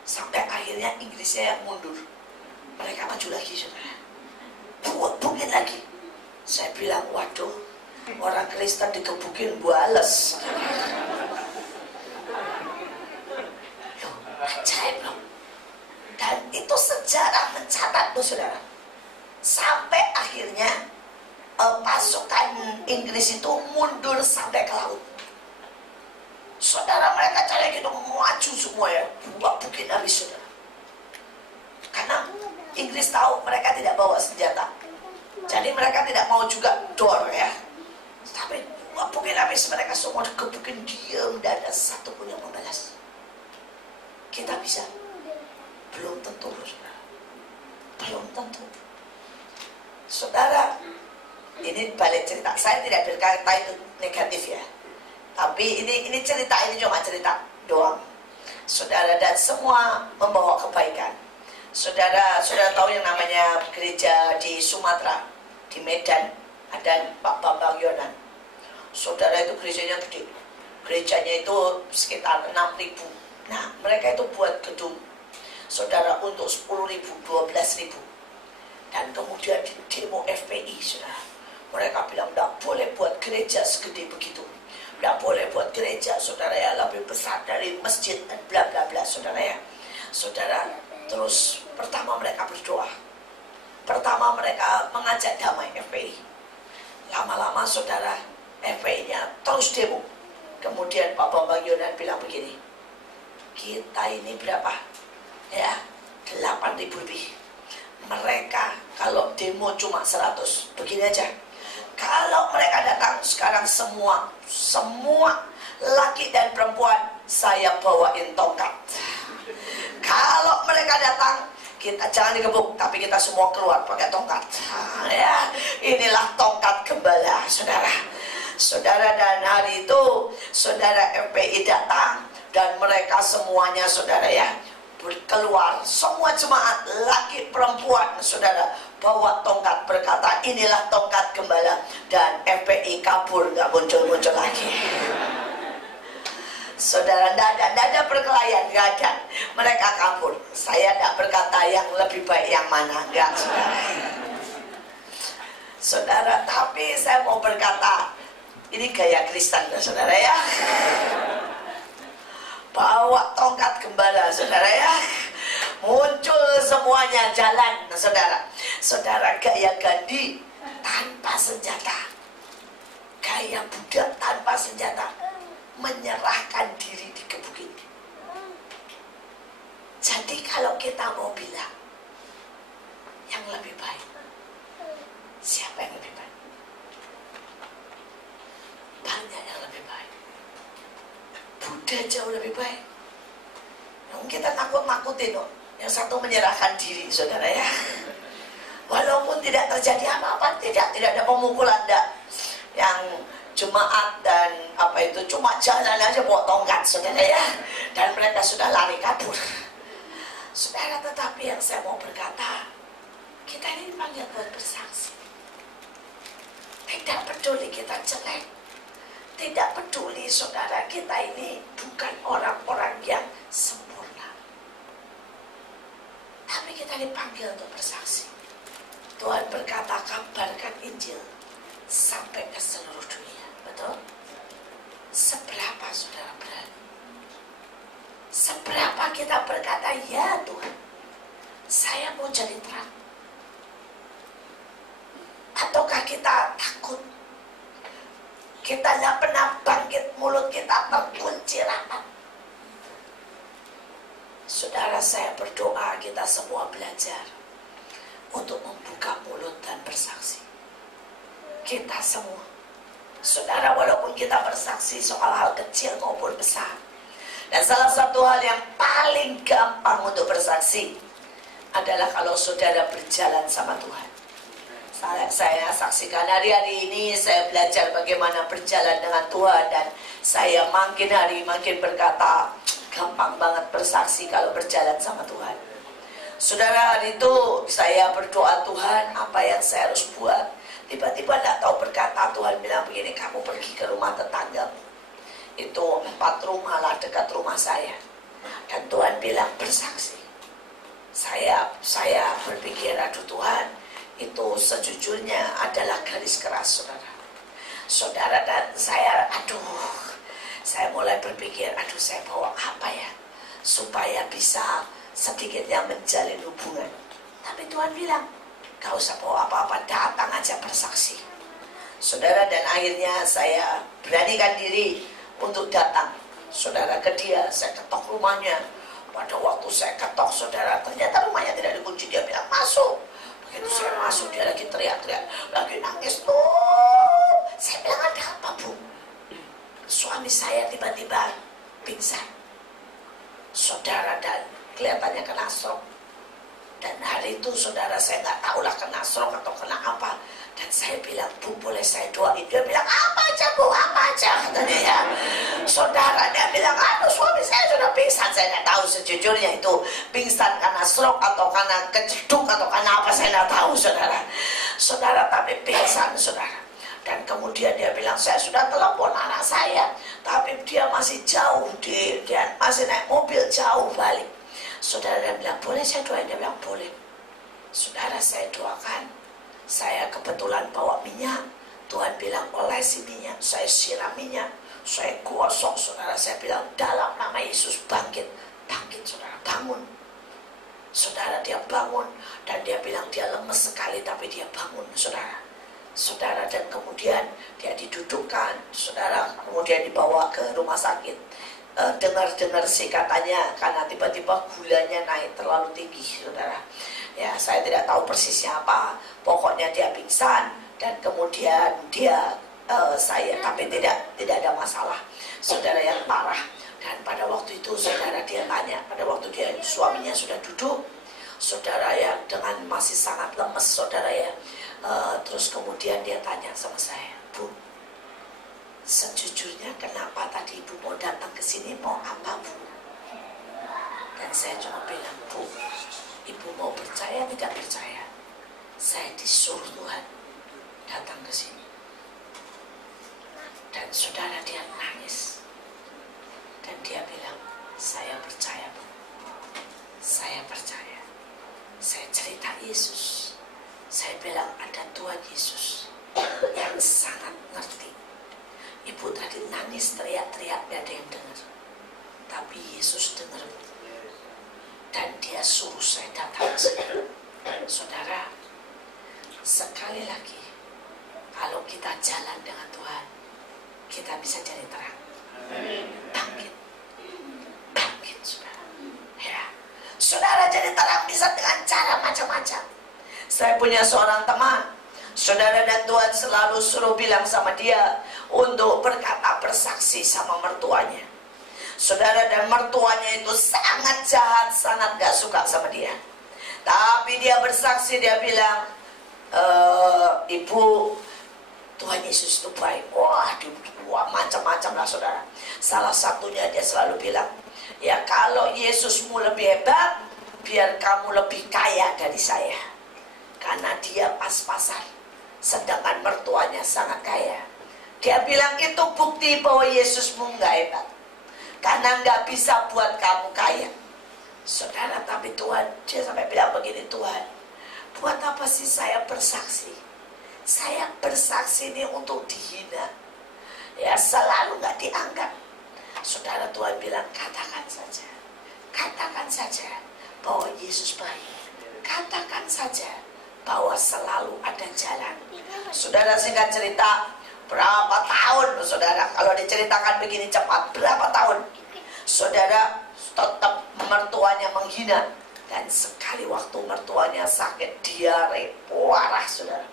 Sampai akhirnya Inggrisnya yang mundur. Mereka maju lagi, saudara. Buat bukit lagi. Saya bilang, waduh, orang Kristen digebukin buales. Loh, ajaib loh. Dan itu sejarah mencatat loh, saudara. Sampai akhirnya pasukan Inggris itu mundur sampai ke laut. Saudara, mereka cara gitu maju semua ya, buat bukit habis, saudara. Karena Inggris tahu mereka tidak bawa senjata, jadi mereka tidak mau juga door ya. Tapi buat bukit habis, mereka semua digebukin diam, dan ada satu pun yang membalas. Kita bisa? Belum tentu, saudara. Belum tentu. Saudara, ini balik cerita. Saya tidak berkata itu negatif ya. Tapi ini cerita, ini cuma cerita doang. Saudara, dan semua membawa kebaikan. Saudara tahu yang namanya gereja di Sumatera, di Medan, ada Pak Bambang Yonan. Saudara, itu gerejanya gede. Gerejanya itu sekitar 6.000. Nah, mereka itu buat gedung, saudara, untuk 10.000, 12.000. Dan kemudian di demo FPI, saudara, mereka bilang tidak boleh buat gereja segede begitu. Tidak boleh buat gereja, saudara ya, lebih besar dari masjid dan bla bla bla, saudara ya. Saudara, terus pertama mereka berdoa. Pertama mereka mengajak damai FPI. Lama-lama, saudara, FPI-nya terus demo. Kemudian Pak Bambang Yonan bilang begini, kita ini berapa? Ya, 8.000 lebih. Mereka kalau demo cuma 100. Begini aja, kalau mereka datang sekarang semua laki dan perempuan, saya bawain tongkat. Kalau mereka datang, kita jangan digebuk, tapi kita semua keluar pakai tongkat. Ya, inilah tongkat gembala, saudara. Saudara, dan hari itu saudara FPI datang, dan mereka semuanya, saudara ya, keluar, semua jemaat laki perempuan, saudara, bawa tongkat, berkata inilah tongkat gembala, dan FPI kabur, nggak muncul lagi. Saudara, tidak ada perkelahian, nggak ada, mereka kabur. Saya tidak berkata yang lebih baik yang mana, enggak, saudara. Saudara, tapi saya mau berkata ini gaya Kristen, saudara ya. Bawa tongkat gembala, saudara ya, muncul semuanya jalan, saudara. Saudara, gaya Gandhi tanpa senjata, gaya saya budak tanpa senjata menyerahkan diri di gebuk ini. Jadi kalau kita mau bilang yang lebih baik, siapa yang lebih baik? Banyak yang lebih baik. Buddha jauh lebih baik. Yang kita nakut-nakutin, yang satu menyerahkan diri, saudara ya. Walaupun tidak terjadi apa-apa, tidak ada pemukulan, tidak. Yang jemaat dan cuma jalan aja bawa tongkat, saudara ya. Dan mereka sudah lari kabur. Saudara, tetapi yang saya mau berkata, kita ini dipanggil buat bersaksi. Tidak peduli kita jelek, tidak peduli saudara, kita ini bukan orang-orang yang sempurna, tapi kita dipanggil untuk bersaksi. Tuhan berkata, kabarkan Injil sampai ke seluruh dunia. Betul? Seberapa saudara berani? Seberapa kita berkata, ya Tuhan, saya mau jadi terang? Ataukah kita takut? Kita tidak pernah bangkit, mulut kita terkunci rapat. Saudara, saya berdoa kita semua belajar untuk membuka mulut dan bersaksi. Kita semua, saudara, walaupun kita bersaksi soal hal kecil maupun besar. Dan salah satu hal yang paling gampang untuk bersaksi adalah kalau saudara berjalan sama Tuhan. Saya saksikan hari-hari ini, saya belajar bagaimana berjalan dengan Tuhan. Dan saya makin hari makin berkata, gampang banget bersaksi kalau berjalan sama Tuhan. Saudara, hari itu saya berdoa, Tuhan, apa yang saya harus buat? Tiba-tiba tidak tahu berkata, Tuhan bilang begini, kamu pergi ke rumah tetanggamu. Itu 4 rumah lah dekat rumah saya. Dan Tuhan bilang, bersaksi. Saya berpikir, aduh Tuhan, itu sejujurnya adalah garis keras, saudara. Dan saya mulai berpikir, saya bawa apa ya supaya bisa sedikitnya menjalin hubungan. Tapi Tuhan bilang, gak usah bawa apa-apa, datang aja bersaksi, saudara. Dan akhirnya saya beranikan diri untuk datang, saudara, ke dia. Saya ketok rumahnya. Pada waktu saya ketok, saudara, ternyata rumahnya tidak dikunci. Dia bilang, masuk. Begitu saya masuk, dia lagi teriak-teriak, lagi nangis tuh. Saya bilang, ada apa Bu? Suami saya tiba-tiba pingsan, saudara, dan kelihatannya kena stroke. Dan hari itu saudara, saya nggak tahulah kena stroke atau kena apa. Dan saya bilang, Bu, boleh saya doain? Dia bilang, apa aja Bu, apa aja, katanya ya. Saudara, dia bilang, aduh suami saya sudah pingsan. Saya nggak tahu sejujurnya itu pingsan karena stroke atau karena kejeduk atau karena apa, saya nggak tahu, saudara, tapi pingsan, saudara. Dan kemudian dia bilang, saya sudah telepon anak saya, tapi dia masih jauh, dia masih naik mobil jauh balik. Saudara, dia bilang, boleh saya doain? Dia bilang, boleh. Saudara, saya doakan. Saya kebetulan bawa minyak. Tuhan bilang, olesi minyak. Saya siram minyak, saya gosok, saudara. Saya bilang, dalam nama Yesus bangkit. Bangkit, saudara, bangun. Saudara, dia bangun. Dan dia bilang dia lemes sekali, tapi dia bangun, saudara, dan kemudian dia didudukkan, saudara, kemudian dibawa ke rumah sakit. Dengar-dengar sih katanya karena tiba-tiba gulanya naik terlalu tinggi, saudara. Ya, saya tidak tahu persisnya apa. Pokoknya dia pingsan dan kemudian dia tapi tidak ada masalah, saudara, yang parah. Dan pada waktu itu, saudara, dia tanya, pada waktu dia suaminya sudah duduk, saudara, yang dengan masih sangat lemes, saudara ya. Terus kemudian dia tanya sama saya, Bu, sejujurnya kenapa tadi Ibu mau datang ke sini, mau apa Bu? Dan saya cuma bilang, Bu, Ibu mau percaya tidak percaya, saya disuruh Tuhan datang ke sini. Dan saudara, dia nangis. Dan dia bilang, saya percaya Bu, saya percaya. Saya cerita Yesus. Saya bilang, ada Tuhan Yesus yang sangat ngerti. Ibu tadi nangis, teriak-teriak, gak ada yang dengar. Tapi Yesus dengar. Dan dia suruh saya datang ke sini. Saudara, sekali lagi, kalau kita jalan dengan Tuhan, kita bisa jadi terang. Bangkit. Bangkit, saudara. Ya. Saudara jadi terang bisa dengan cara macam-macam. Saya punya seorang teman, saudara, dan Tuhan selalu suruh bilang sama dia untuk berkata bersaksi sama mertuanya. Saudara, dan mertuanya itu sangat jahat, sangat gak suka sama dia. Tapi dia bersaksi, dia bilang, Ibu, Tuhan Yesus itu baik. Wah, macam-macam lah, saudara. Salah satunya dia selalu bilang, ya kalau Yesusmu lebih hebat, biar kamu lebih kaya dari saya. Karena dia pas-pasan, sedangkan mertuanya sangat kaya. Dia bilang itu bukti bahwa Yesusmu nggak hebat, karena nggak bisa buat kamu kaya. Saudara, tapi Tuhan, dia sampai bilang begini, Tuhan, buat apa sih saya bersaksi? Saya bersaksi ini untuk dihina, ya selalu nggak dianggap. Saudara, Tuhan bilang katakan saja bahwa Yesus baik. Katakan saja bahwa selalu ada jalan. Saudara, singkat cerita, berapa tahun, saudara, kalau diceritakan begini cepat, berapa tahun, saudara, tetap mertuanya menghina. Dan sekali waktu mertuanya sakit diare parah, saudara.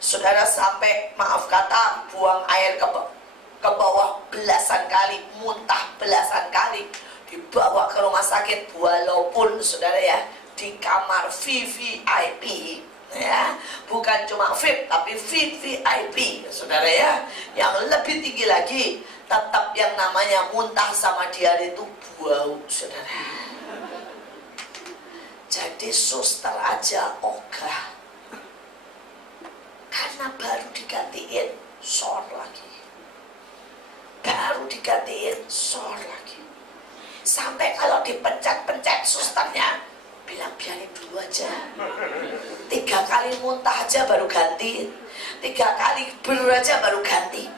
Saudara, sampai maaf kata buang air ke bawah belasan kali, muntah belasan kali, dibawa ke rumah sakit, walaupun saudara ya di kamar VVIP, ya bukan cuma VIP tapi VVIP, saudara ya, yang lebih tinggi lagi. Tetap yang namanya muntah sama diare itu bau, saudara. Jadi suster aja ogah, karena baru digantiin sor lagi, baru digantiin sor lagi. Sampai kalau dipencet-pencet susternya bilang biarin dulu aja. 3 kali muntah aja baru ganti, 3 kali ber aja baru ganti.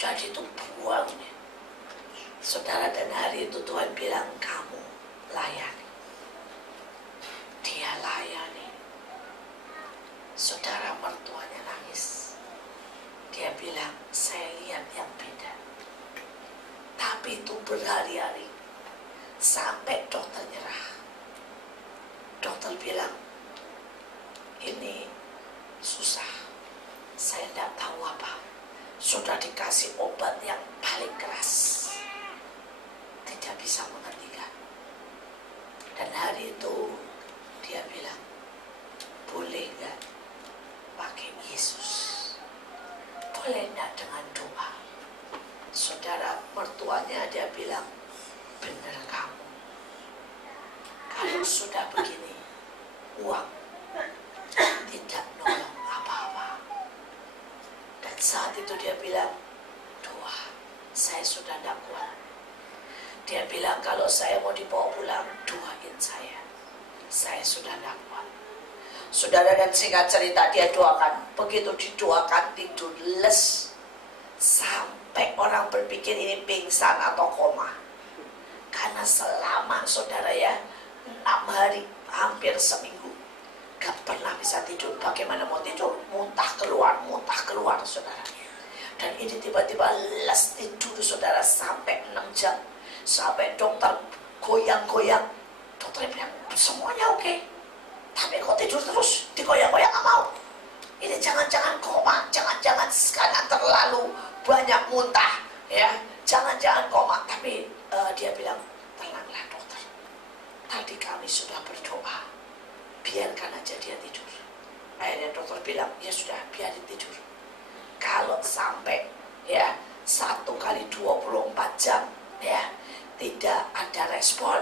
Jadi itu buangnya, saudara. Dan hari itu Tuhan bilang kamu layani. Dia layani. Saudara, mertuanya nangis. Dia bilang saya lihat yang beda. Tapi itu berhari-hari, sampai dokter nyerah. Dokter bilang ini susah, saya tidak tahu apa. Sudah dikasih obat yang paling keras, tidak bisa menghentikan. Dan hari itu dia bilang, boleh nggak pakai Yesus? Boleh nggak dengan doa? Saudara, mertuanya dia bilang, benar kamu. Kalau sudah begini, uang tidak nolong apa-apa. Dan saat itu dia bilang, doa, saya sudah tidak kuat. Dia bilang kalau saya mau dibawa pulang, doain saya sudah tidak kuat. Saudara, dan singkat cerita dia doakan. Begitu didoakan tidur les, sampai orang berpikir ini pingsan atau koma. Karena selama saudara ya 6 hari, hampir seminggu, gak pernah bisa tidur. Bagaimana mau tidur? Muntah keluar, saudara. Dan ini tiba-tiba les tidur, saudara, sampai 6 jam. Sampai dokter goyang-goyang. Dokter bilang semuanya oke, tapi kok tidur terus, digoyang-goyang gak mau. Ini jangan-jangan koma, jangan-jangan sekarang terlalu banyak muntah, ya, jangan-jangan koma. Tapi dia bilang, tenanglah dokter, tadi kami sudah berdoa, biarkan aja dia tidur. Akhirnya dokter bilang, ya sudah, biarin tidur. Kalau sampai ya 1 kali 24 jam ya tidak ada respon,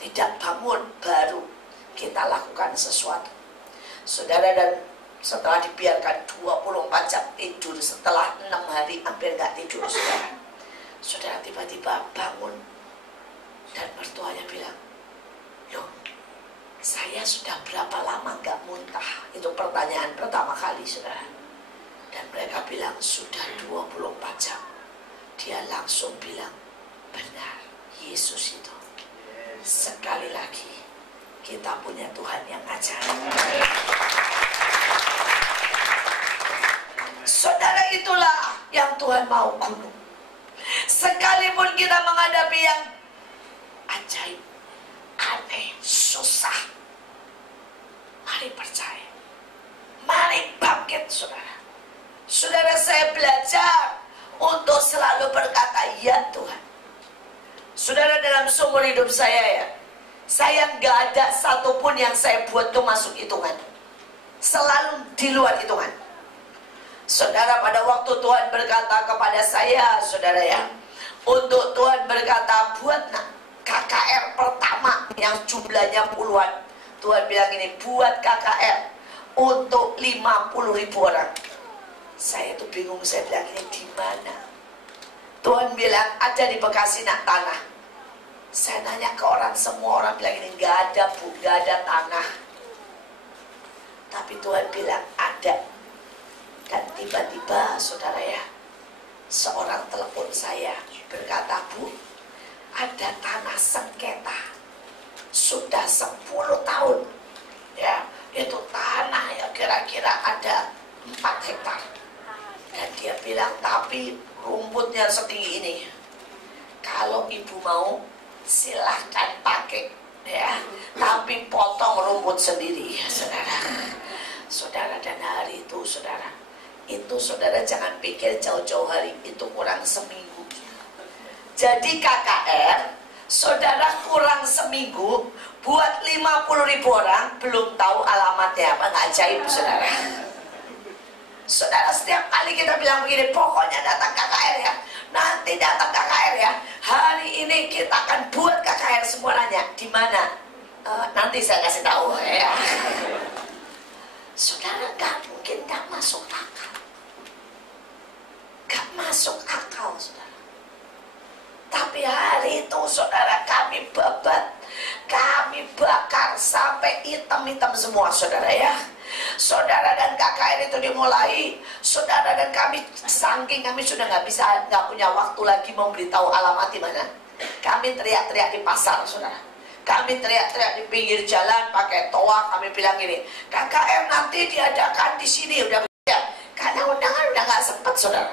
tidak bangun, baru kita lakukan sesuatu. Saudara, dan setelah dibiarkan 24 jam tidur, setelah 6 hari hampir nggak tidur, saudara. Saudara tiba-tiba bangun dan mertuanya bilang, loh, saya sudah berapa lama nggak muntah? Itu pertanyaan pertama kali, saudara. Dan mereka bilang sudah 24 jam. Dia langsung bilang, benar, Yesus itu. Sekali lagi, kita punya Tuhan yang ajaib. Saudara, itulah yang Tuhan mau gunung. Sekalipun kita menghadapi yang ajaib, aneh, susah, mari percaya, mari bangkit, saudara. Saudara, saya belajar untuk selalu berkata ya Tuhan. Saudara, dalam seumur hidup saya saya nggak ada satupun yang saya buat tuh masuk hitungan. Selalu di luar hitungan. Saudara, pada waktu Tuhan berkata kepada saya, saudara untuk Tuhan berkata buat KKR pertama yang jumlahnya puluhan. Tuhan bilang ini, buat KKR untuk 50.000 orang. Saya tuh bingung, saya bilang ini di mana? Tuhan bilang ada di Bekasi tanah. Saya nanya ke orang, semua orang bilang ini nggak ada bu, nggak ada tanah. Tapi Tuhan bilang ada. Dan tiba-tiba saudara seorang telepon saya berkata, bu, ada tanah sengketa sudah 10 tahun itu tanah kira-kira ada 4 hektar. Dan dia bilang, tapi rumputnya setinggi ini. Kalau ibu mau silahkan pakai tapi potong rumput sendiri saudara. Saudara, dan hari itu saudara jangan pikir jauh-jauh hari, itu kurang seminggu. Jadi KKR saudara kurang seminggu buat 50.000 orang, belum tahu alamatnya apa. Nggak ajaib saudara. Saudara, setiap kali kita bilang begini, pokoknya datang KKR nanti datang KKR hari ini kita akan buat KKR semuanya. Di mana? Nanti saya kasih tahu Saudara, gak mungkin, gak masuk akal. Gak masuk akal saudara. Tapi hari itu saudara, kami babat, kami bakar sampai hitam-hitam semua saudara Saudara, dan KKR itu dimulai, saudara, dan kami saking kami sudah nggak punya waktu lagi memberitahu alamat di mana. Kami teriak-teriak di pasar saudara. Kami teriak-teriak di pinggir jalan pakai toa. Kami bilang gini, KKR nanti diadakan di sini, udah karena undangan udah nggak sempet saudara.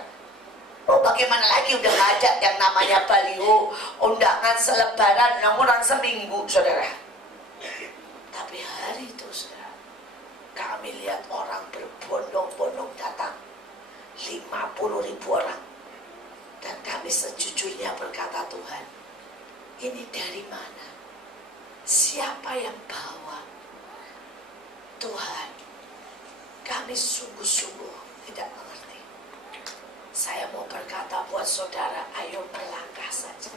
Oh, bagaimana lagi, udah nggak ada yang namanya baliho, undangan selebaran, orang seminggu saudara. Tapi hari itu saudara, kami lihat orang berbondong-bondong datang, 50.000 orang. Dan kami sejujurnya berkata, Tuhan, ini dari mana? Siapa yang bawa? Tuhan, kami sungguh-sungguh tidak mengerti. Saya mau berkata buat saudara, ayo melangkah saja.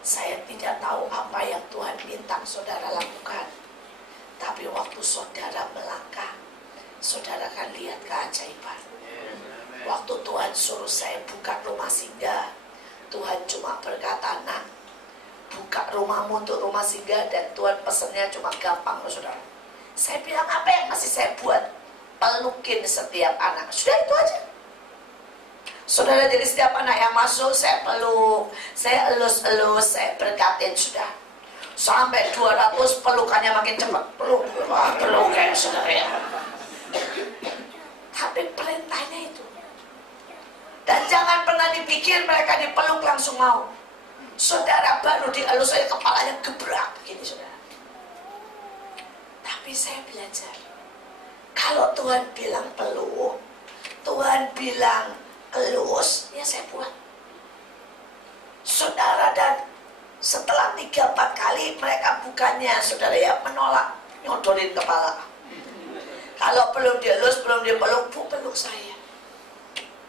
Saya tidak tahu apa yang Tuhan minta saudara lakukan. Tapi waktu saudara melangkah, saudara akan lihat keajaiban. Waktu Tuhan suruh saya buka rumah singgah, Tuhan cuma berkata, nak, buka rumahmu untuk rumah singgah, dan Tuhan pesennya cuma gampang saudara. Saya bilang, apa yang masih saya buat? Pelukin setiap anak. Sudah itu aja. Saudara, jadi setiap anak yang masuk saya peluk, saya elus-elus, saya berkatin sudah. Sampai 200 pelukannya makin cepat. Peluk kayak saudara Tapi perintahnya itu. Dan jangan pernah dipikir mereka dipeluk langsung mau. Saudara, baru dielus saya kepalanya gebrak begini saudara. Tapi saya belajar, kalau Tuhan bilang peluk, Tuhan bilang elus, ya saya buat. Saudara, dan setelah 3-4 kali mereka bukannya saudara menolak, nyodorin kepala. Kalau belum dielus, belum dipeluk, bu, peluk saya.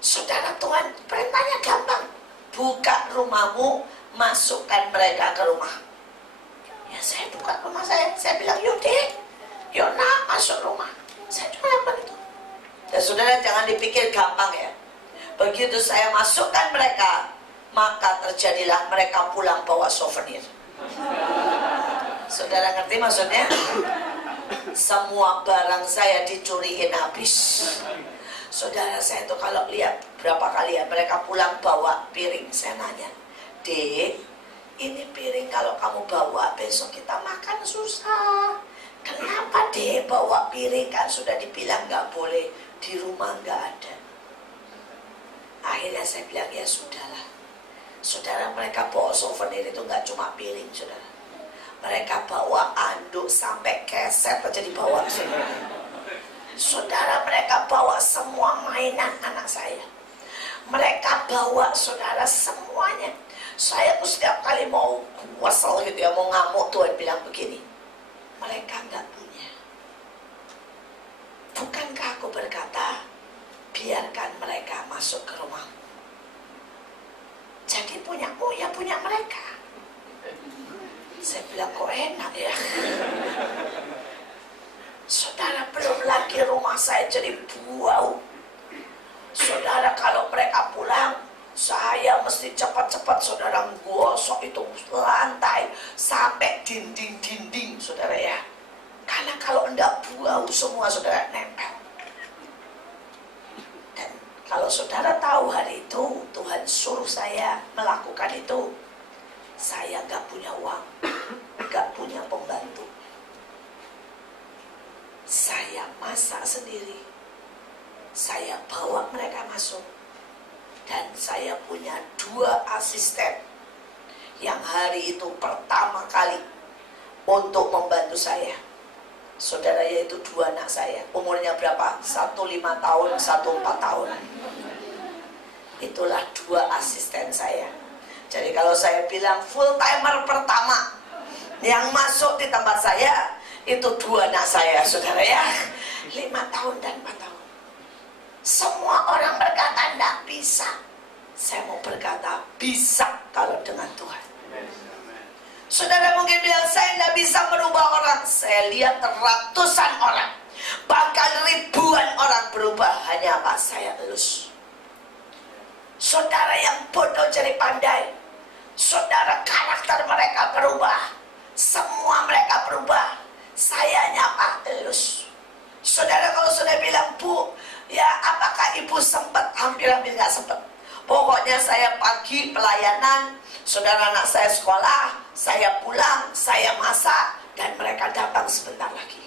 Saudara, Tuhan perintahnya gampang. Buka rumahmu, masukkan mereka ke rumah. Ya saya buka rumah saya bilang, Yudi, Yona masuk rumah. Saya cuma lakukan itu. Dan saudara, jangan dipikir gampang Begitu saya masukkan mereka, maka terjadilah mereka pulang bawa souvenir. Saudara ngerti maksudnya? Semua barang saya dicuriin habis. Saudara, saya tuh kalau lihat berapa kali mereka pulang bawa piring, saya nanya, Dek, ini piring kalau kamu bawa besok kita makan susah. Kenapa Dek bawa piring? Kan sudah dibilang nggak boleh, di rumah nggak ada. Akhirnya saya bilang, ya sudahlah, Saudara, mereka bawa souvenir itu nggak cuma piring, saudara. Mereka bawa anduk sampai keset aja dibawa, saudara. Saudara, mereka bawa semua mainan anak saya. Mereka bawa, saudara, semuanya. Saya tuh setiap kali mau wasal gitu ya, mau ngamuk, Tuhan bilang begini, mereka nggak punya. Bukankah aku berkata, biarkan mereka masuk ke rumahmu. Jadi punyamu ya punya mereka. Saya bilang, kok enak ya. Saudara, belum lagi rumah saya jadi bau. Saudara, kalau mereka pulang, saya mesti cepat-cepat, saudara, gosok itu lantai sampai dinding-dinding, saudara ya. Karena kalau enggak bau semua, saudara, nempel. Dan kalau saudara tahu hari itu Tuhan suruh saya melakukan itu, saya nggak punya uang, nggak punya pembantu. Saya masak sendiri, saya bawa mereka masuk, dan saya punya 2 asisten yang hari itu pertama kali untuk membantu saya. Saudara, yaitu 2 anak saya. Umurnya berapa? 1 5 tahun, 1 4 tahun. Itulah 2 asisten saya. Jadi kalau saya bilang full timer pertama yang masuk di tempat saya, itu 2 anak saya, saudara ya. 5 tahun dan 4 tahun. Semua orang berkata tidak bisa. Saya mau berkata bisa kalau dengan Tuhan. Saudara mungkin bilang, saya tidak bisa merubah orang. Saya lihat ratusan orang, bahkan ribuan orang berubah. Hanya apa? Saya elus. Saudara yang bodoh jadi pandai. Saudara, karakter mereka berubah. Semua mereka berubah. Saya nyapa elus. Saudara, kalau sudah bilang, Bu, ya apakah ibu sempat? Hampir-hampir nggak sempat. Pokoknya saya pagi pelayanan, saudara, anak saya sekolah, saya pulang, saya masak, dan mereka datang sebentar lagi.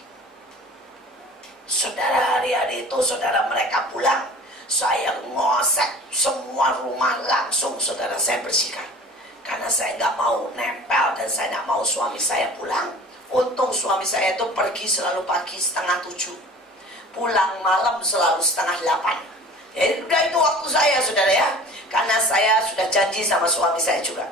Saudara, hari-hari itu saudara mereka pulang, saya ngosek semua rumah langsung, saudara, saya bersihkan. Karena saya nggak mau nempel dan saya nggak mau suami saya pulang. Untung suami saya itu pergi selalu pagi 6:30, pulang malam selalu 7:30. Jadi udah itu waktu saya, saudara ya. Karena saya sudah janji sama suami saya juga,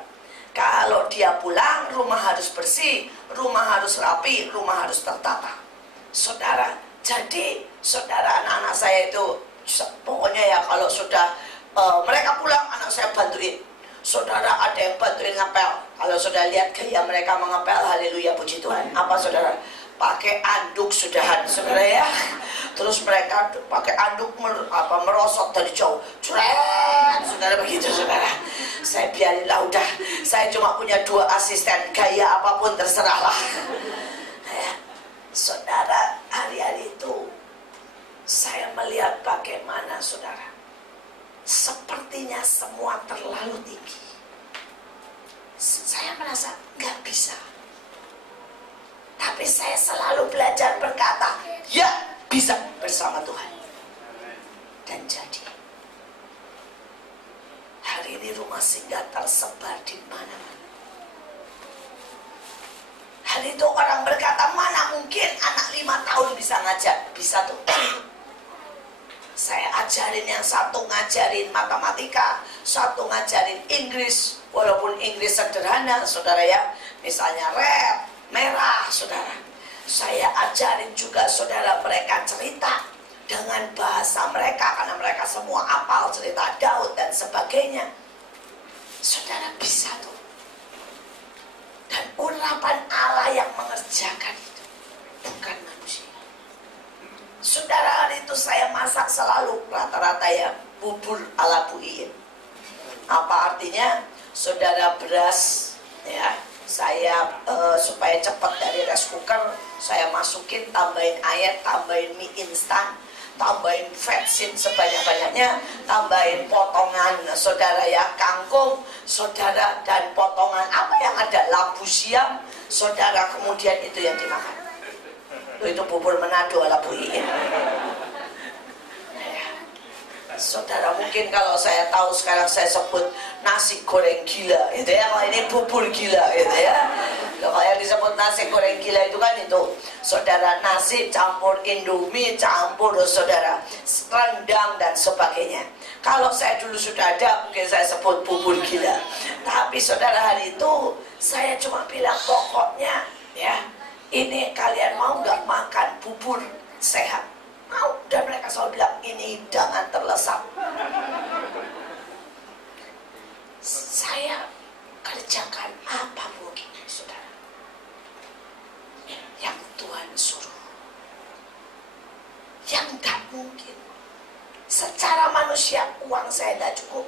kalau dia pulang, rumah harus bersih, rumah harus rapi, rumah harus tertata. Saudara, jadi saudara, anak-anak saya itu pokoknya ya, kalau sudah mereka pulang, anak saya bantuin. Saudara, ada yang bantuin ngapel. Kalau sudah lihat gaya mereka mengapel, haleluya, puji Tuhan. Apa saudara? Pakai anduk sudahan, saudara ya. Terus mereka pakai anduk merosot dari jauh, curet, saudara, begitu saudara. Saya biarinlah, udah, saya cuma punya 2 asisten, gaya apapun terserahlah. Ya, saudara, hari-hari itu saya melihat bagaimana, saudara, sepertinya semua terlalu tinggi. Saya merasa nggak bisa. Tapi saya selalu belajar berkata, ya bisa bersama Tuhan. Dan jadi, hari ini rumah singgah tersebar di mana-mana. Hari itu orang berkata, mana mungkin anak 5 tahun bisa ngajar? Bisa tuh. Saya ajarin, yang satu ngajarin matematika, satu ngajarin Inggris. Walaupun Inggris sederhana, saudara ya. Misalnya red, merah, saudara. Saya ajarin juga, saudara, mereka cerita dengan bahasa mereka, karena mereka semua hafal cerita Daud dan sebagainya. Saudara, bisa tuh. Dan urapan Allah yang mengerjakan itu, bukan manusia. Saudara, hari itu saya masak selalu rata-rata ya bubur ala Bu Iin. Apa artinya? Saudara, beras ya, saya supaya cepat dari rice cooker, saya masukin, tambahin air, tambahin mie instan, tambahin vetsin sebanyak-banyaknya, tambahin potongan, saudara ya, kangkung, saudara, dan potongan apa yang ada, labu siam, saudara, kemudian itu yang dimakan. Itu bubur Manado ala Bu Iin. Saudara, mungkin kalau saya tahu sekarang saya sebut nasi goreng gila gitu ya, kalau ini bubur gila gitu ya. Kalau yang disebut nasi goreng gila itu kan itu, saudara, nasi campur indomie, campur saudara rendang dan sebagainya. Kalau saya dulu sudah ada, mungkin saya sebut bubur gila. Tapi saudara, hari itu saya cuma bilang pokoknya ya, ini kalian mau nggak makan bubur sehat? Mau. Dan mereka selalu bilang ini hidangan terlesat. Saya kerjakan apapun, saudara, yang Tuhan suruh. Yang tak mungkin. Secara manusia uang saya tidak cukup.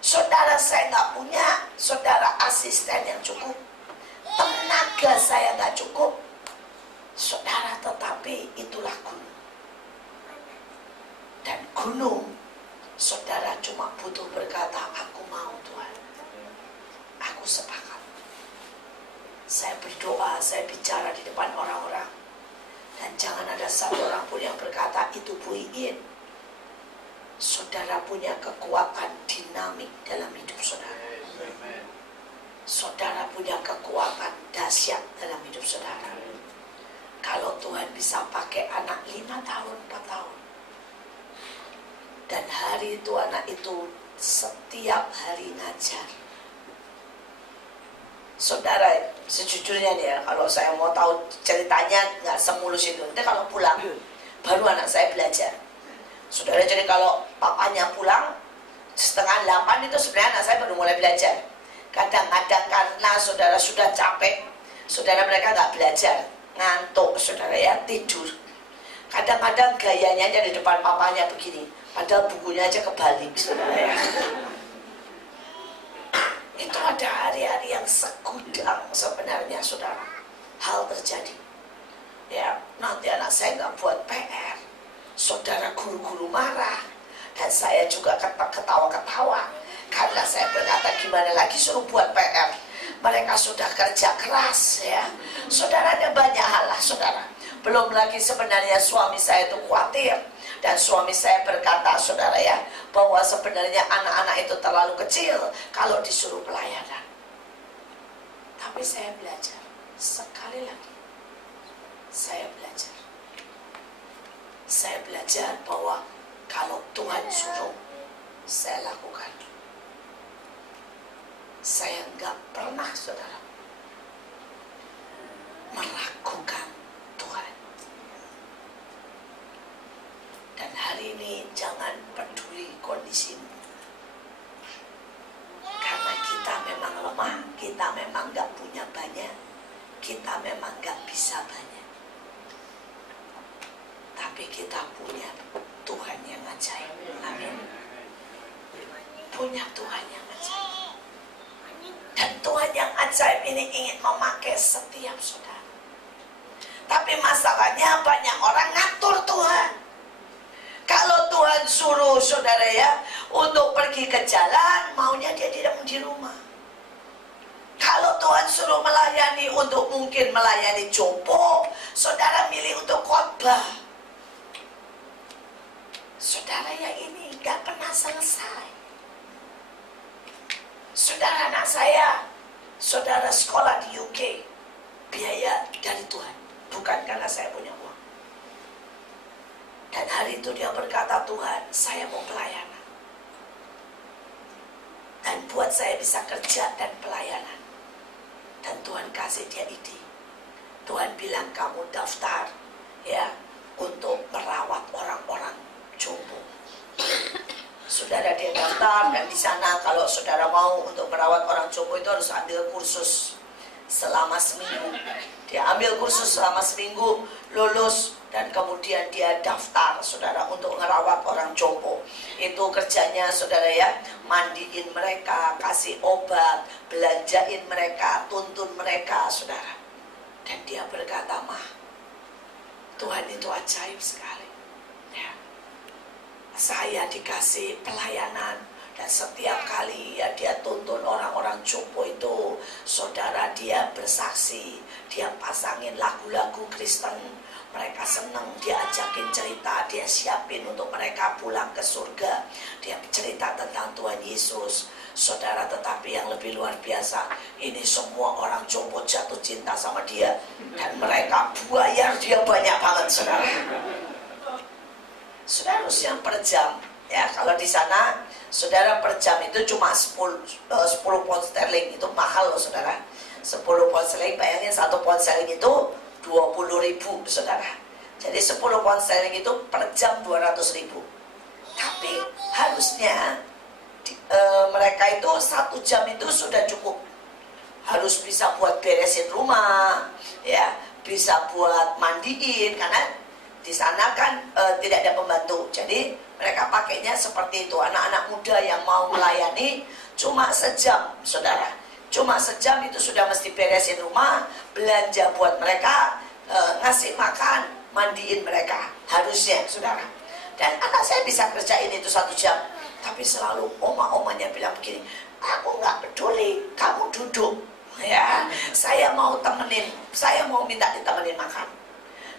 Saudara, saya nggak punya saudara asisten yang cukup. Tenaga saya nggak cukup. Saudara, tetapi itulah gunung. Dan gunung, saudara cuma butuh berkata, aku mau Tuhan, aku sepakat. Saya berdoa, saya bicara di depan orang-orang, dan jangan ada satu orang pun yang berkata, itu Bu Iin. Saudara punya kekuatan dinamik dalam hidup saudara. Saudara punya kekuatan dahsyat dalam hidup saudara. Kalau Tuhan bisa pakai anak 5 tahun, 4 tahun, dan hari itu anak itu setiap hari ngajar. Saudara, sejujurnya nih ya, kalau saya mau tahu ceritanya nggak semulus itu. Nanti kalau pulang, baru anak saya belajar. Saudara, jadi kalau papanya pulang 7:30 itu sebenarnya anak saya baru mulai belajar. Kadang-kadang karena saudara sudah capek, saudara, mereka nggak belajar, ngantuk, saudara ya, tidur. Kadang-kadang gayanya aja di depan papanya begini, padahal bukunya aja kebalik, saudara ya. Itu ada hari-hari yang segudang sebenarnya, saudara. Hal terjadi. Ya, nanti anak saya nggak buat PR. Saudara, guru-guru marah. Dan saya juga ketawa-ketawa. Karena saya berkata, gimana lagi suruh buat PR. Mereka sudah kerja keras ya. Saudara, ada banyak hal lah, saudara. Belum lagi sebenarnya suami saya itu khawatir. Dan suami saya berkata, saudara ya, bahwa sebenarnya anak-anak itu terlalu kecil kalau disuruh pelayanan. Tapi saya belajar. Sekali lagi, saya belajar. Saya belajar bahwa kalau Tuhan suruh, saya lakukan. Saya nggak pernah, saudara, meragukan Tuhan. Dan hari ini jangan peduli kondisimu. Karena kita memang lemah, kita memang nggak punya banyak, kita memang nggak bisa banyak. Tapi kita punya Tuhan yang ajaib. Amin. Punya Tuhan yang ajaib. Dan Tuhan yang ajaib ini ingin memakai setiap saudara. Tapi masalahnya banyak orang ngatur Tuhan. Kalau Tuhan suruh saudara ya untuk pergi ke jalan, maunya dia tidak di rumah. Kalau Tuhan suruh melayani untuk mungkin melayani jompo, saudara milih untuk khotbah. Saudara ya, ini gak pernah selesai. Saudara, anak saya, saudara sekolah di UK, biaya dari Tuhan, bukan karena saya punya uang. Dan hari itu dia berkata, Tuhan, saya mau pelayanan. Dan buat saya bisa kerja dan pelayanan. Dan Tuhan kasih dia ide. Tuhan bilang, kamu daftar ya untuk merawat orang-orang jompo. Saudara, dia daftar, dan di sana kalau saudara mau untuk merawat orang jompo itu harus ambil kursus selama seminggu. Dia ambil kursus selama seminggu, lulus, dan kemudian dia daftar, saudara, untuk merawat orang jompo. Itu kerjanya, saudara ya, mandiin mereka, kasih obat, belanjain mereka, tuntun mereka, saudara. Dan dia berkata, Mah, Tuhan itu ajaib sekali. Ya. Saya dikasih pelayanan Dan setiap kali ya dia tuntun orang-orang Jompo itu, saudara, dia bersaksi, dia pasangin lagu-lagu Kristen, mereka senang, dia ajakin cerita, dia siapin untuk mereka pulang ke surga, dia cerita tentang Tuhan Yesus, saudara. Tetapi yang lebih luar biasa, ini semua orang Jompo jatuh cinta sama dia, dan mereka bayar dia banyak banget, saudara. Saudara harus yang per jam, ya kalau di sana saudara per jam itu cuma 10 pound sterling, itu mahal loh saudara. 10 pound sterling, bayangin 1 pound sterling itu 20.000 saudara. Jadi 10 pound sterling itu per jam 200.000. Tapi harusnya mereka itu 1 jam itu sudah cukup. Harus bisa buat beresin rumah, ya, bisa buat mandiin, karena di sana kan tidak ada pembantu. Jadi mereka pakainya seperti itu. Anak-anak muda yang mau melayani cuma sejam, saudara. Cuma sejam itu sudah mesti beresin rumah, belanja buat mereka, ngasih makan, mandiin mereka. Harusnya, saudara. Dan anak saya bisa kerjain itu 1 jam. Tapi selalu oma-omanya bilang begini, aku nggak peduli, kamu duduk. Ya, saya mau temenin, saya mau minta ditemenin makan.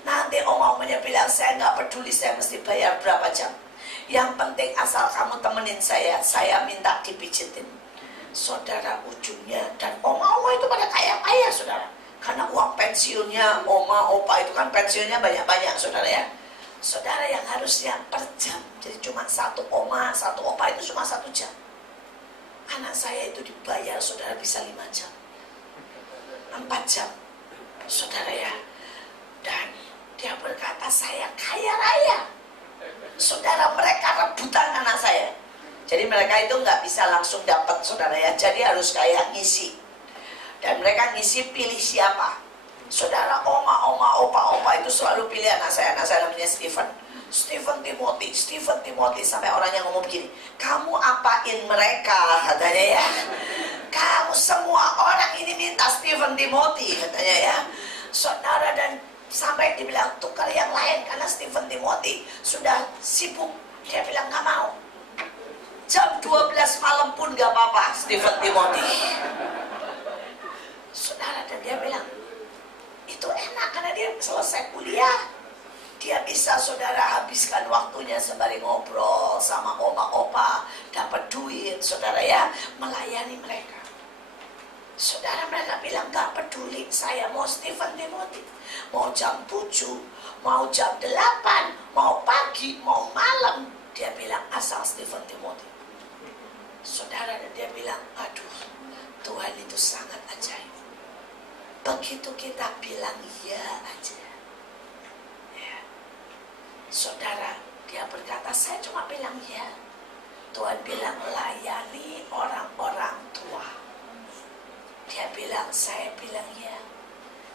Nanti oma-omanya bilang, saya nggak peduli, saya mesti bayar berapa jam. Yang penting asal kamu temenin saya minta dipijitin. Saudara, ujungnya, dan oma-oma itu pada kaya-kaya, saudara. Karena uang pensiunnya, oma, opa itu kan pensiunnya banyak-banyak, saudara ya. Saudara, yang harusnya per jam, jadi cuma 1 oma, 1 opa itu cuma 1 jam. Anak saya itu dibayar, saudara, bisa 5 jam. 4 jam, saudara ya. Dan dia berkata, saya kaya raya. Saudara, mereka rebutan anak saya. Jadi mereka itu nggak bisa langsung dapat, saudara ya. Jadi harus kayak ngisi. Dan mereka ngisi pilih siapa. Saudara, oma, opa itu selalu pilih anak saya. Anak saya namanya Stephen Timothy. Sampai orangnya ngomong begini, kamu apain mereka, katanya ya. Kamu semua orang ini minta Stephen Timothy, katanya ya. Saudara, dan sampai dibilang tukar yang lain karena Stephen Timothy sudah sibuk. Dia bilang nggak mau. Jam 12 malam pun nggak apa-apa Stephen Timothy. Saudara, dan dia bilang itu enak karena dia selesai kuliah. Dia bisa, saudara, habiskan waktunya sembari ngobrol sama oma opa, dapat duit, saudara ya, melayani mereka. Saudara, mereka bilang gak peduli, saya mau Stephen Timothy. Mau jam 7, mau jam 8, mau pagi, mau malam. Dia bilang asal Stephen Timothy. Saudara, dan dia bilang, aduh, Tuhan itu sangat ajaib. Begitu kita bilang iya aja, ya. Saudara, dia berkata, saya cuma bilang ya. Tuhan bilang, layani orang-orang tua. Dia bilang, saya bilang ya.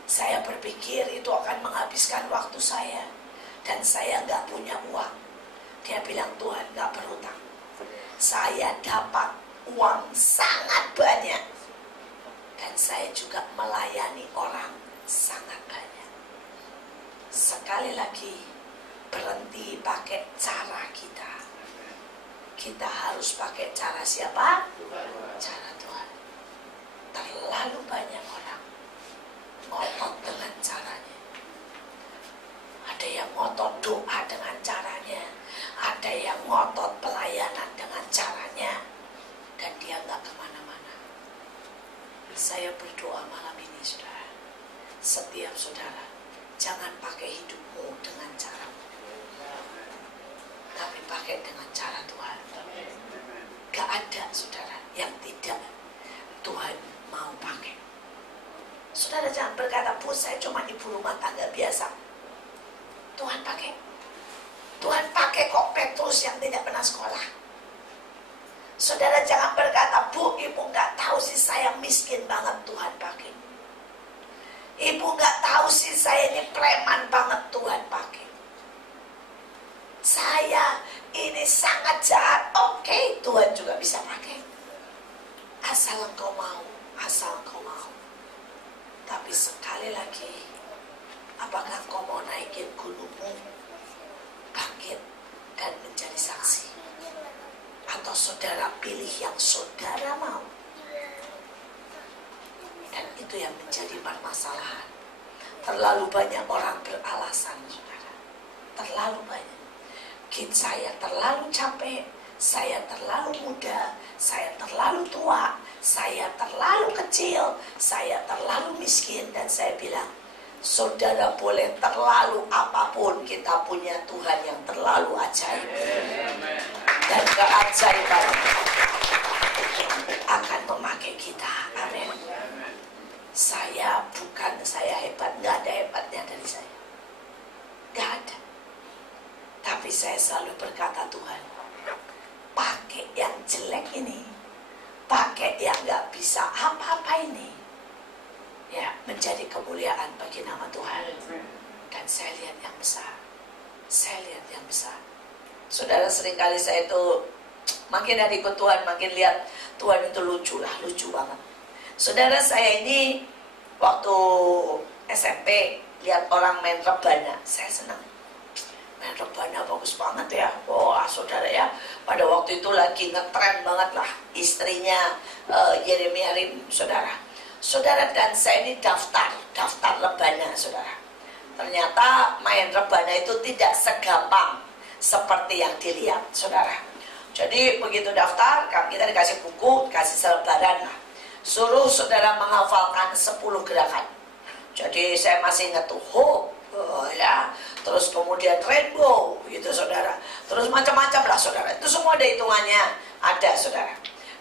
Saya berpikir itu akan menghabiskan waktu saya, dan saya nggak punya uang. Dia bilang, Tuhan nggak berhutang. Saya dapat uang sangat banyak, dan saya juga melayani orang sangat banyak. Sekali lagi, berhenti pakai cara kita. Kita harus pakai cara siapa? Cara Tuhan. Terlalu banyak orang ngotot dengan caranya. Ada yang ngotot doa dengan caranya, ada yang ngotot pelayanan dengan caranya, dan dia nggak kemana-mana. Saya berdoa malam ini, saudara, setiap saudara jangan pakai hidupmu dengan caramu, tapi pakai dengan cara Tuhan. Gak ada, saudara, yang tidak Tuhan mau pakai. Saudara jangan berkata, Bu, saya cuma ibu rumah tangga biasa. Tuhan pakai. Tuhan pakai kok Petrus yang tidak pernah sekolah. Saudara jangan berkata, Bu, ibu gak tahu sih saya miskin banget, Tuhan pakai. Ibu gak tahu sih saya ini preman banget, Tuhan pakai. Saya ini sangat jahat, oke, Tuhan juga bisa pakai. Asal engkau mau, asal engkau mau. Tapi sekali lagi, apakah engkau mau naikin gunungmu, bangkit dan menjadi saksi? Atau saudara pilih yang saudara mau. Dan itu yang menjadi permasalahan. Terlalu banyak orang beralasan, saudara. Terlalu banyak. Saya terlalu capek, saya terlalu muda, saya terlalu tua, saya terlalu kecil, saya terlalu miskin. Dan saya bilang, saudara boleh terlalu apapun, kita punya Tuhan yang terlalu ajaib. Dan keajaiban akan memakai kita. Amin. Saya hebat, nggak ada hebatnya dari saya, nggak ada. Tapi saya selalu berkata, Tuhan, pakai yang jelek ini, pakai yang nggak bisa apa-apa ini, ya, menjadi kemuliaan bagi nama Tuhan. Dan saya lihat yang besar, saya lihat yang besar. Saudara, seringkali saya itu makin hari ikut Tuhan, makin lihat Tuhan itu lucu banget. Saudara, saya ini waktu SMP lihat orang main rebana, saya senang. Main rebana bagus banget ya. Wah, saudara ya, pada waktu itu lagi ngetren banget lah istrinya Yeremia Rim, saudara. Saudara, dan saya ini daftar rebana, saudara. Ternyata main rebana itu tidak segampang seperti yang dilihat, saudara. Jadi begitu daftar, kita dikasih buku, dikasih selebaran lah. Suruh saudara menghafalkan 10 gerakan. Jadi saya masih ingat tuh, ya, terus kemudian rainbow, gitu saudara. Terus macam-macam lah, saudara. Itu semua ada hitungannya, ada, saudara.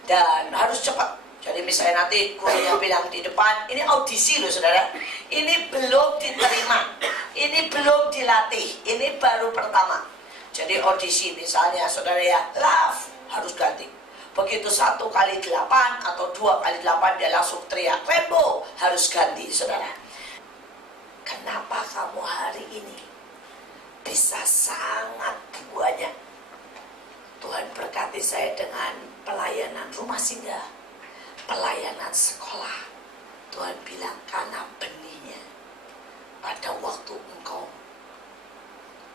Dan harus cepat. Jadi misalnya nanti gurunya bilang di depan, ini audisi loh, saudara. Ini belum diterima, ini belum dilatih, ini baru pertama. Jadi audisi misalnya, saudara ya, love harus ganti. Begitu 1 kali 8 atau 2 kali 8 dia langsung teriak rainbow, harus ganti, saudara. Kenapa kamu hari ini bisa sangat banyak? Tuhan berkati saya dengan pelayanan rumah singgah, pelayanan sekolah. Tuhan bilang, karena benihnya pada waktu engkau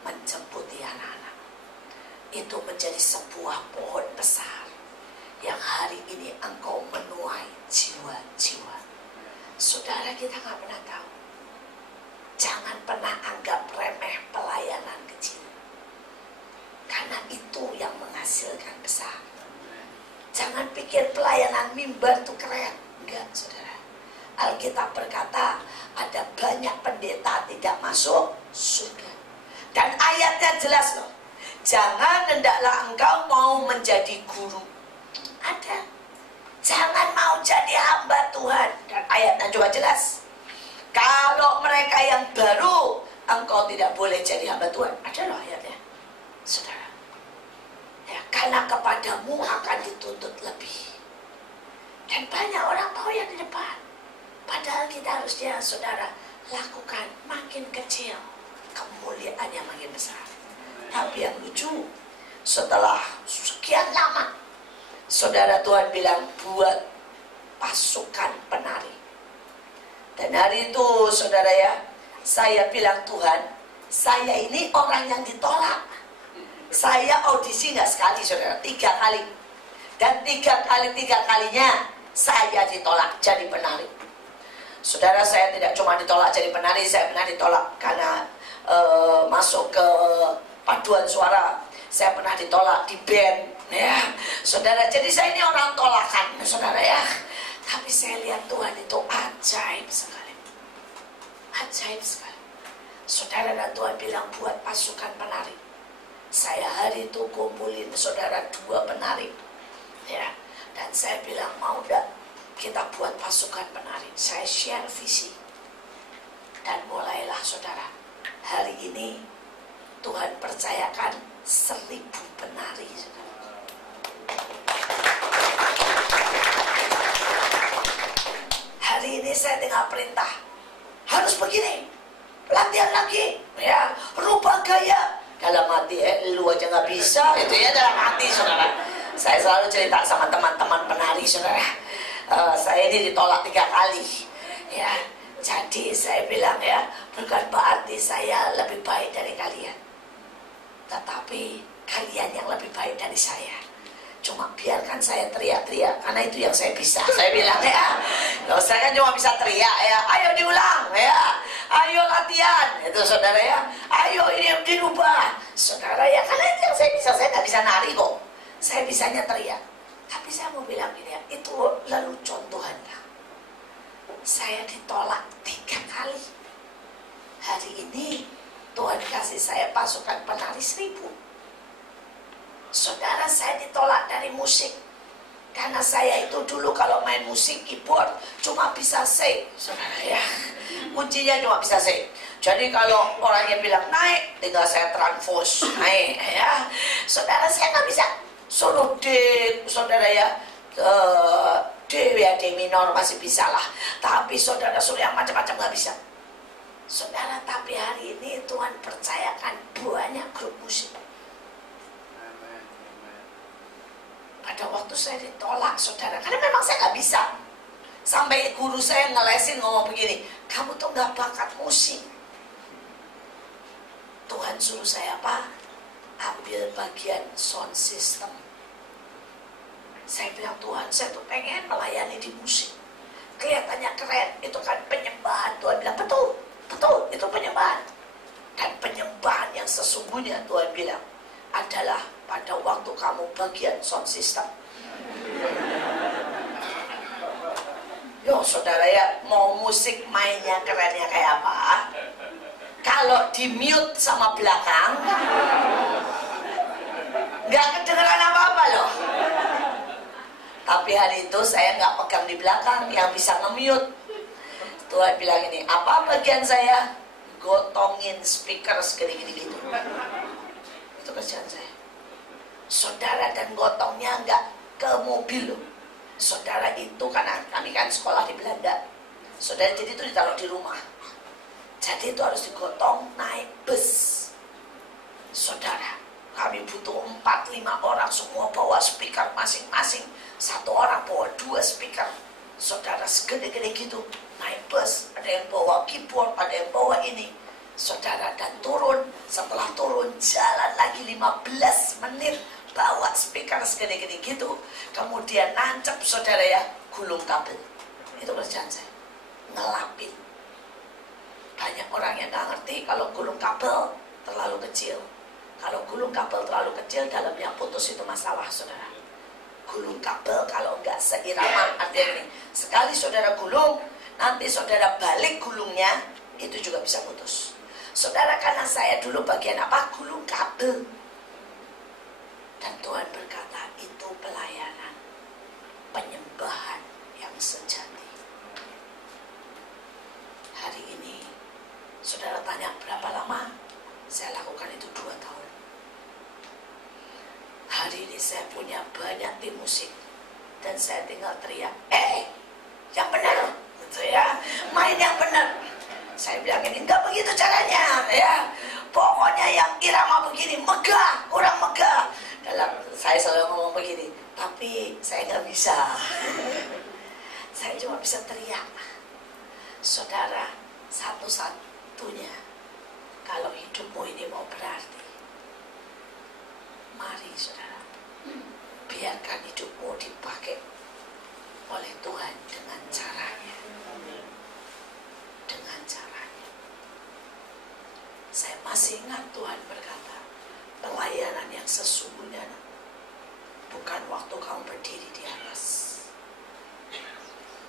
menjemputi anak-anak, itu menjadi sebuah pohon besar yang hari ini engkau menuai jiwa-jiwa. Saudara, kita gak pernah tahu. Jangan pernah anggap remeh pelayanan kecil, karena itu yang menghasilkan besar. Jangan pikir pelayanan mimbar itu keren. Enggak, saudara. Alkitab berkata ada banyak pendeta tidak masuk surga. Dan ayatnya jelas loh. Jangan hendaklah engkau mau menjadi guru. Ada. Jangan mau jadi hamba Tuhan. Dan ayatnya juga jelas. Kalau mereka yang baru, engkau tidak boleh jadi hamba Tuhan. Ada loh ayatnya, saudara. Ya, karena kepadamu akan dituntut lebih. Dan banyak orang mau yang di depan. Padahal kita harusnya, saudara, lakukan makin kecil, kemuliaannya makin besar. Tapi yang lucu, setelah sekian lama, saudara, Tuhan bilang buat pasukan penari. Dan hari itu, saudara ya, saya bilang, Tuhan, saya ini orang yang ditolak. Saya audisi nggak sekali, saudara, 3 kali. Dan 3 kalinya saya ditolak jadi penari. Saudara, saya tidak cuma ditolak jadi penari, saya pernah ditolak karena masuk ke paduan suara. Saya pernah ditolak di band, ya, saudara. Jadi saya ini orang tolakan, saudara ya. Tapi saya lihat Tuhan itu ajaib sekali. Ajaib sekali. Saudara, dan Tuhan bilang buat pasukan penari. Saya hari itu kumpulin saudara 2 penari. Ya. Dan saya bilang, mau gak kita buat pasukan penari? Saya share visi. Dan mulailah, saudara. Hari ini Tuhan percayakan 1000 penari, saudara. Hari ini saya dengar perintah, harus begini, latihan lagi, ya, rubah gaya. Dalam hati, lu aja nggak bisa, itu ya dalam hati, saudara. Saya selalu cerita sama teman-teman penari, saudara. Saya ini ditolak 3 kali, ya. Jadi saya bilang, ya, bukan berarti saya lebih baik dari kalian, tetapi kalian yang lebih baik dari saya. cuma biarkan saya teriak-teriak, karena itu yang saya bisa. Saya bilang ya, loh, saya kan cuma bisa teriak ya, ayo diulang ya, ayo latihan, itu saudara ya, ayo ini dirubah, saudara ya, karena itu yang saya bisa. Saya nggak bisa nari kok, saya bisanya teriak. Tapi saya mau bilang gini ya, itu lelucon Tuhan ya. Saya ditolak 3 kali. Hari ini Tuhan kasih saya pasukan penari 1000. Saudara, saya ditolak dari musik. Karena saya itu dulu kalau main musik keyboard cuma bisa C, saudara ya. Kuncinya cuma bisa C. Jadi kalau orangnya bilang naik, tinggal saya transpose naik ya. Saudara, saya nggak bisa suruh D, saudara ya. D ya, D minor masih bisa lah. Tapi saudara suruh yang macam-macam nggak bisa. Saudara, tapi hari ini Tuhan percayakan banyak grup musik. Pada waktu saya ditolak, saudara, karena memang saya nggak bisa. Sampai guru saya ngelesin ngomong begini, kamu tuh nggak bakat musik. Tuhan suruh saya apa? Ambil bagian sound system. Saya bilang, Tuhan, saya tuh pengen melayani di musik. Kelihatannya keren, itu kan penyembahan. Tuhan bilang, betul, betul, itu penyembahan. Dan penyembahan yang sesungguhnya, Tuhan bilang, adalah pada waktu kamu bagian sound system. Loh, saudara ya, mau musik mainnya kerennya kayak apa? Kalau di mute sama belakang, nggak kedengeran apa-apa loh. Tapi hari itu saya nggak pegang di belakang, yang bisa nge-mute. Tuhan bilang ini, apa bagian saya? Gotongin speaker segini-gini gitu. Itu kerjaan saya. Saudara, dan gotongnya nggak ke mobil loh. Saudara, itu karena kami kan sekolah di Belanda. Saudara, jadi itu ditaruh di rumah. Jadi itu harus digotong naik bus. Saudara, kami butuh 4-5 orang, semua bawa speaker masing-masing. 1 orang bawa 2 speaker. Saudara, segede-gede gitu naik bus. Ada yang bawa keyboard, ada yang bawa ini. Saudara, dan turun. Setelah turun, jalan lagi 15 menit, bawa speaker segede-gede gitu. Kemudian nancep, saudara ya, gulung kabel. Itu kerjaan saya, ngelapin. Banyak orang yang nggak ngerti kalau gulung kabel terlalu kecil. Kalau gulung kabel terlalu kecil, dalamnya putus, itu masalah, saudara. Gulung kabel kalau nggak seirama, artinya ini, sekali saudara gulung, nanti saudara balik gulungnya, itu juga bisa putus. Saudara, karena saya dulu bagian apa? Gulung kabel. Dan Tuhan berkata, itu pelayanan, penyembahan yang sejati. Hari ini, saudara tanya berapa lama? Saya lakukan itu 2 tahun. Hari ini saya punya banyak tim musik. Dan saya tinggal teriak, yang benar, gitu ya, main yang benar. Saya bilang ini, enggak begitu caranya ya. Pokoknya yang irama begini, megah, kurang megah. Saya selalu ngomong begini, tapi saya nggak bisa. Saya cuma bisa teriak. Saudara, satu-satunya kalau hidupmu ini mau berarti, mari saudara, biarkan hidupmu dipakai oleh Tuhan dengan caranya. Dengan caranya. Saya masih ingat Tuhan berkata, pelayanan yang sesungguhnya bukan waktu kamu berdiri di atas.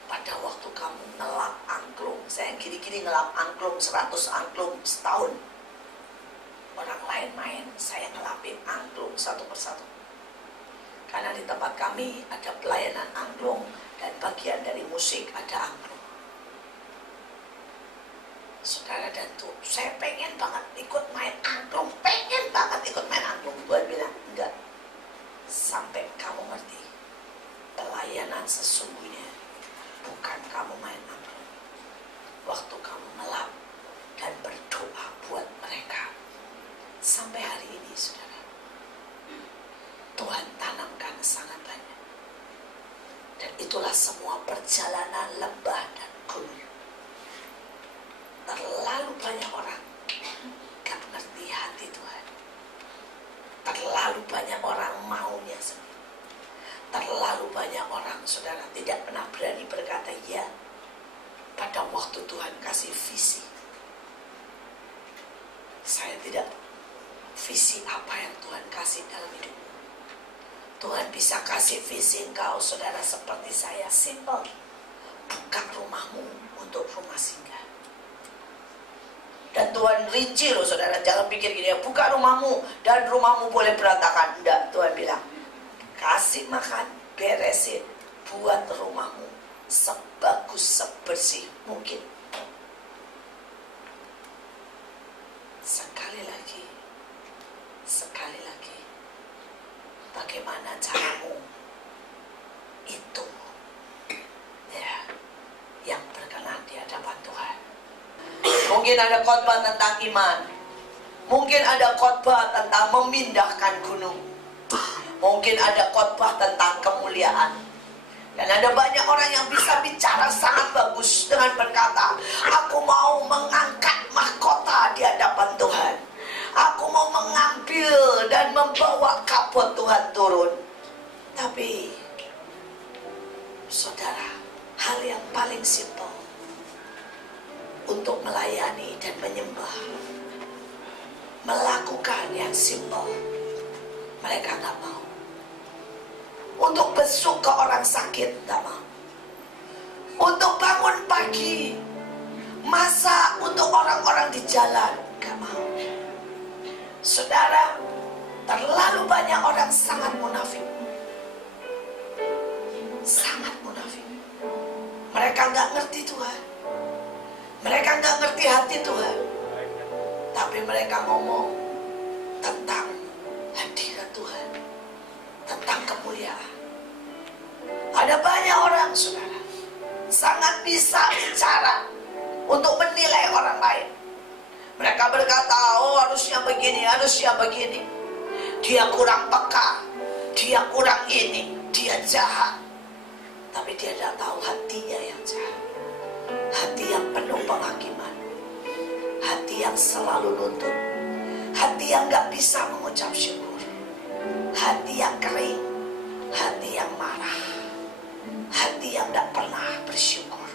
Pada waktu kamu ngelap angklung, saya gini-gini ngelap angklung 100 angklung setahun. Orang lain main, saya ngelapin angklung satu persatu. Karena di tempat kami ada pelayanan angklung dan bagian dari musik ada angklung. Saudara, dan tuh saya pengen banget ikut main angklung, pengen banget ikut main angklung. Tuhan bilang, enggak, sampai kamu ngerti pelayanan sesungguhnya bukan kamu main angklung. Waktu kamu ngelap dan berdoa buat mereka. Sampai hari ini, saudara, Tuhan tanamkan sangat banyak. Dan itulah semua perjalanan lembah dan gunung. Terlalu banyak orang gak mengerti hati Tuhan. Terlalu banyak orang maunya sendiri. Terlalu banyak orang, saudara, tidak pernah berani berkata ya pada waktu Tuhan kasih visi. Saya tidak, visi apa yang Tuhan kasih dalam hidupmu? Tuhan bisa kasih visi engkau, saudara, seperti saya, simple. Buka rumahmu untuk rumah singgah. Dan Tuhan rinci loh, saudara, jangan pikir gini ya, buka rumahmu dan rumahmu boleh berantakan. Enggak, Tuhan bilang, kasih makan, beresin, buat rumahmu sebagus, sebersih mungkin. Sekali lagi, bagaimana caramu? Itu ya yang berkenan di hadapan Tuhan. Mungkin ada khotbah tentang iman, mungkin ada khotbah tentang memindahkan gunung, mungkin ada khotbah tentang kemuliaan. Dan ada banyak orang yang bisa bicara sangat bagus dengan berkata, aku mau mengangkat mahkota di hadapan Tuhan, aku mau mengambil dan membawa kabut Tuhan turun. Tapi saudara, hal yang paling simpel untuk melayani dan menyembah, melakukan yang simpel, mereka gak mau. Untuk besuk ke orang sakit, gak mau. Untuk bangun pagi, masak untuk orang-orang di jalan, gak mau. Saudara, terlalu banyak orang sangat munafik. Sangat munafik. Mereka gak ngerti Tuhan, mereka gak ngerti hati Tuhan, tapi mereka ngomong tentang hadirat Tuhan, tentang kemuliaan. Ada banyak orang, saudara, sangat bisa bicara untuk menilai orang lain. Mereka berkata, oh harusnya begini, harusnya begini. Dia kurang peka, dia kurang ini, dia jahat. Tapi dia tidak tahu hatinya yang jahat. Hati yang penuh penghakiman, hati yang selalu nuntut, hati yang gak bisa mengucap syukur, hati yang kering, hati yang marah, hati yang gak pernah bersyukur.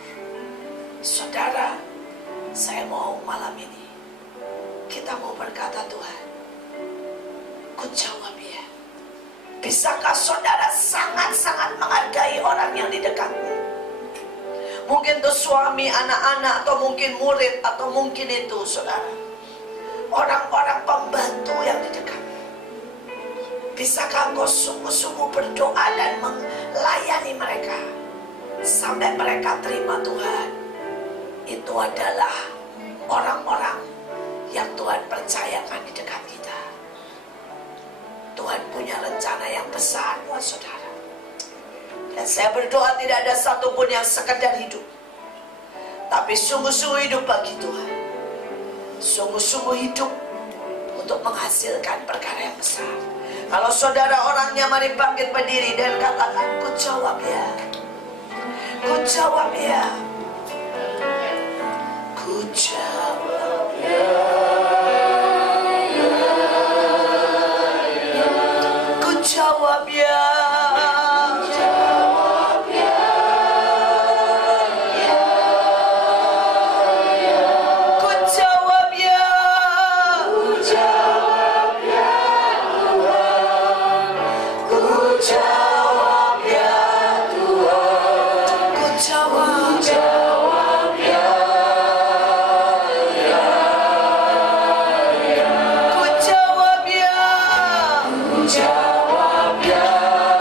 Saudara, saya mau malam ini kita mau berkata, Tuhan, ku jawab ya. Bisakah saudara sangat-sangat menghargai orang yang di dekatmu? Mungkin itu suami, anak-anak, atau mungkin murid, atau mungkin itu saudara, orang-orang pembantu yang di dekatmu. Bisakah engkau sungguh-sungguh berdoa dan melayani mereka sampai mereka terima Tuhan? Itu adalah orang-orang yang Tuhan percayakan di dekat kita. Tuhan punya rencana yang besar buat saudara. Dan saya berdoa tidak ada satupun yang sekedar hidup, tapi sungguh-sungguh hidup bagi Tuhan. Sungguh-sungguh hidup untuk menghasilkan perkara yang besar. Kalau saudara orangnya, mari bangkit berdiri dan katakan, ku jawab ya. Ku jawab ya. Ku jawab ya. Ku jawab ya. Jawab ya.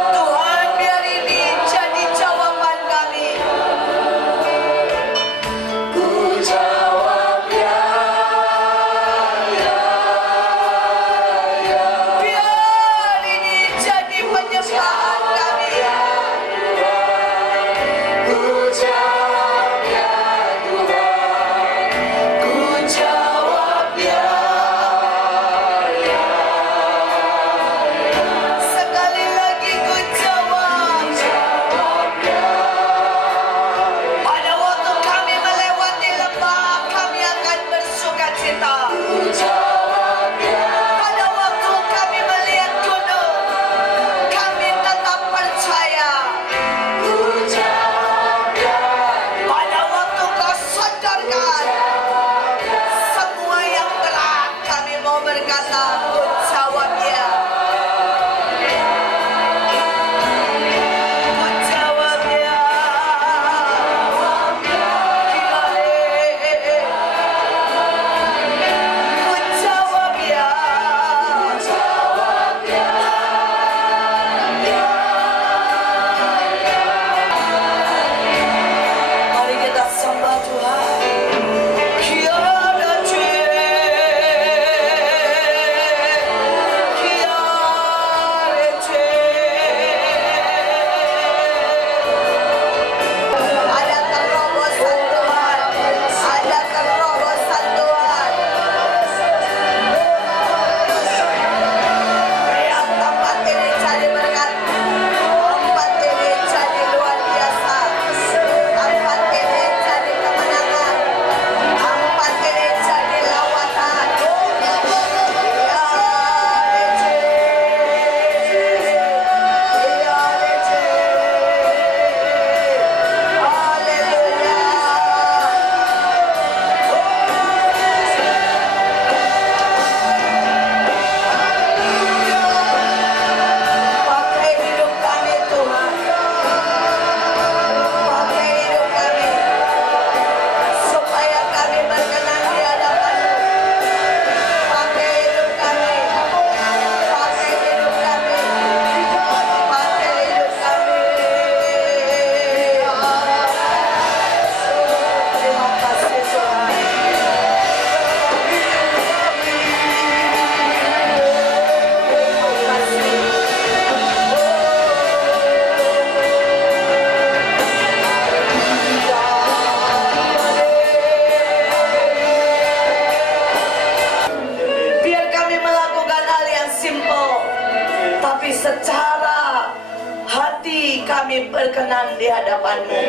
kami berkenan di hadapan-Mu.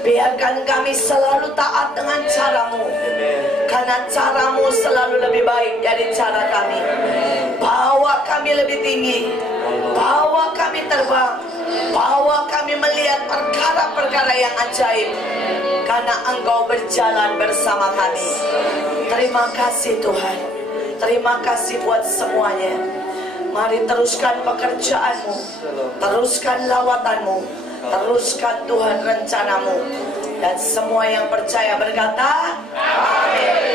Biarkan kami selalu taat dengan cara-Mu, karena cara-Mu selalu lebih baik dari cara kami. Bawa kami lebih tinggi, bawa kami terbang, bawa kami melihat perkara-perkara yang ajaib, karena Engkau berjalan bersama kami. Terima kasih Tuhan, terima kasih buat semuanya. Mari teruskan pekerjaan-Mu, teruskan lawatan-Mu, teruskan Tuhan rencana-Mu. Dan semua yang percaya berkata, amin.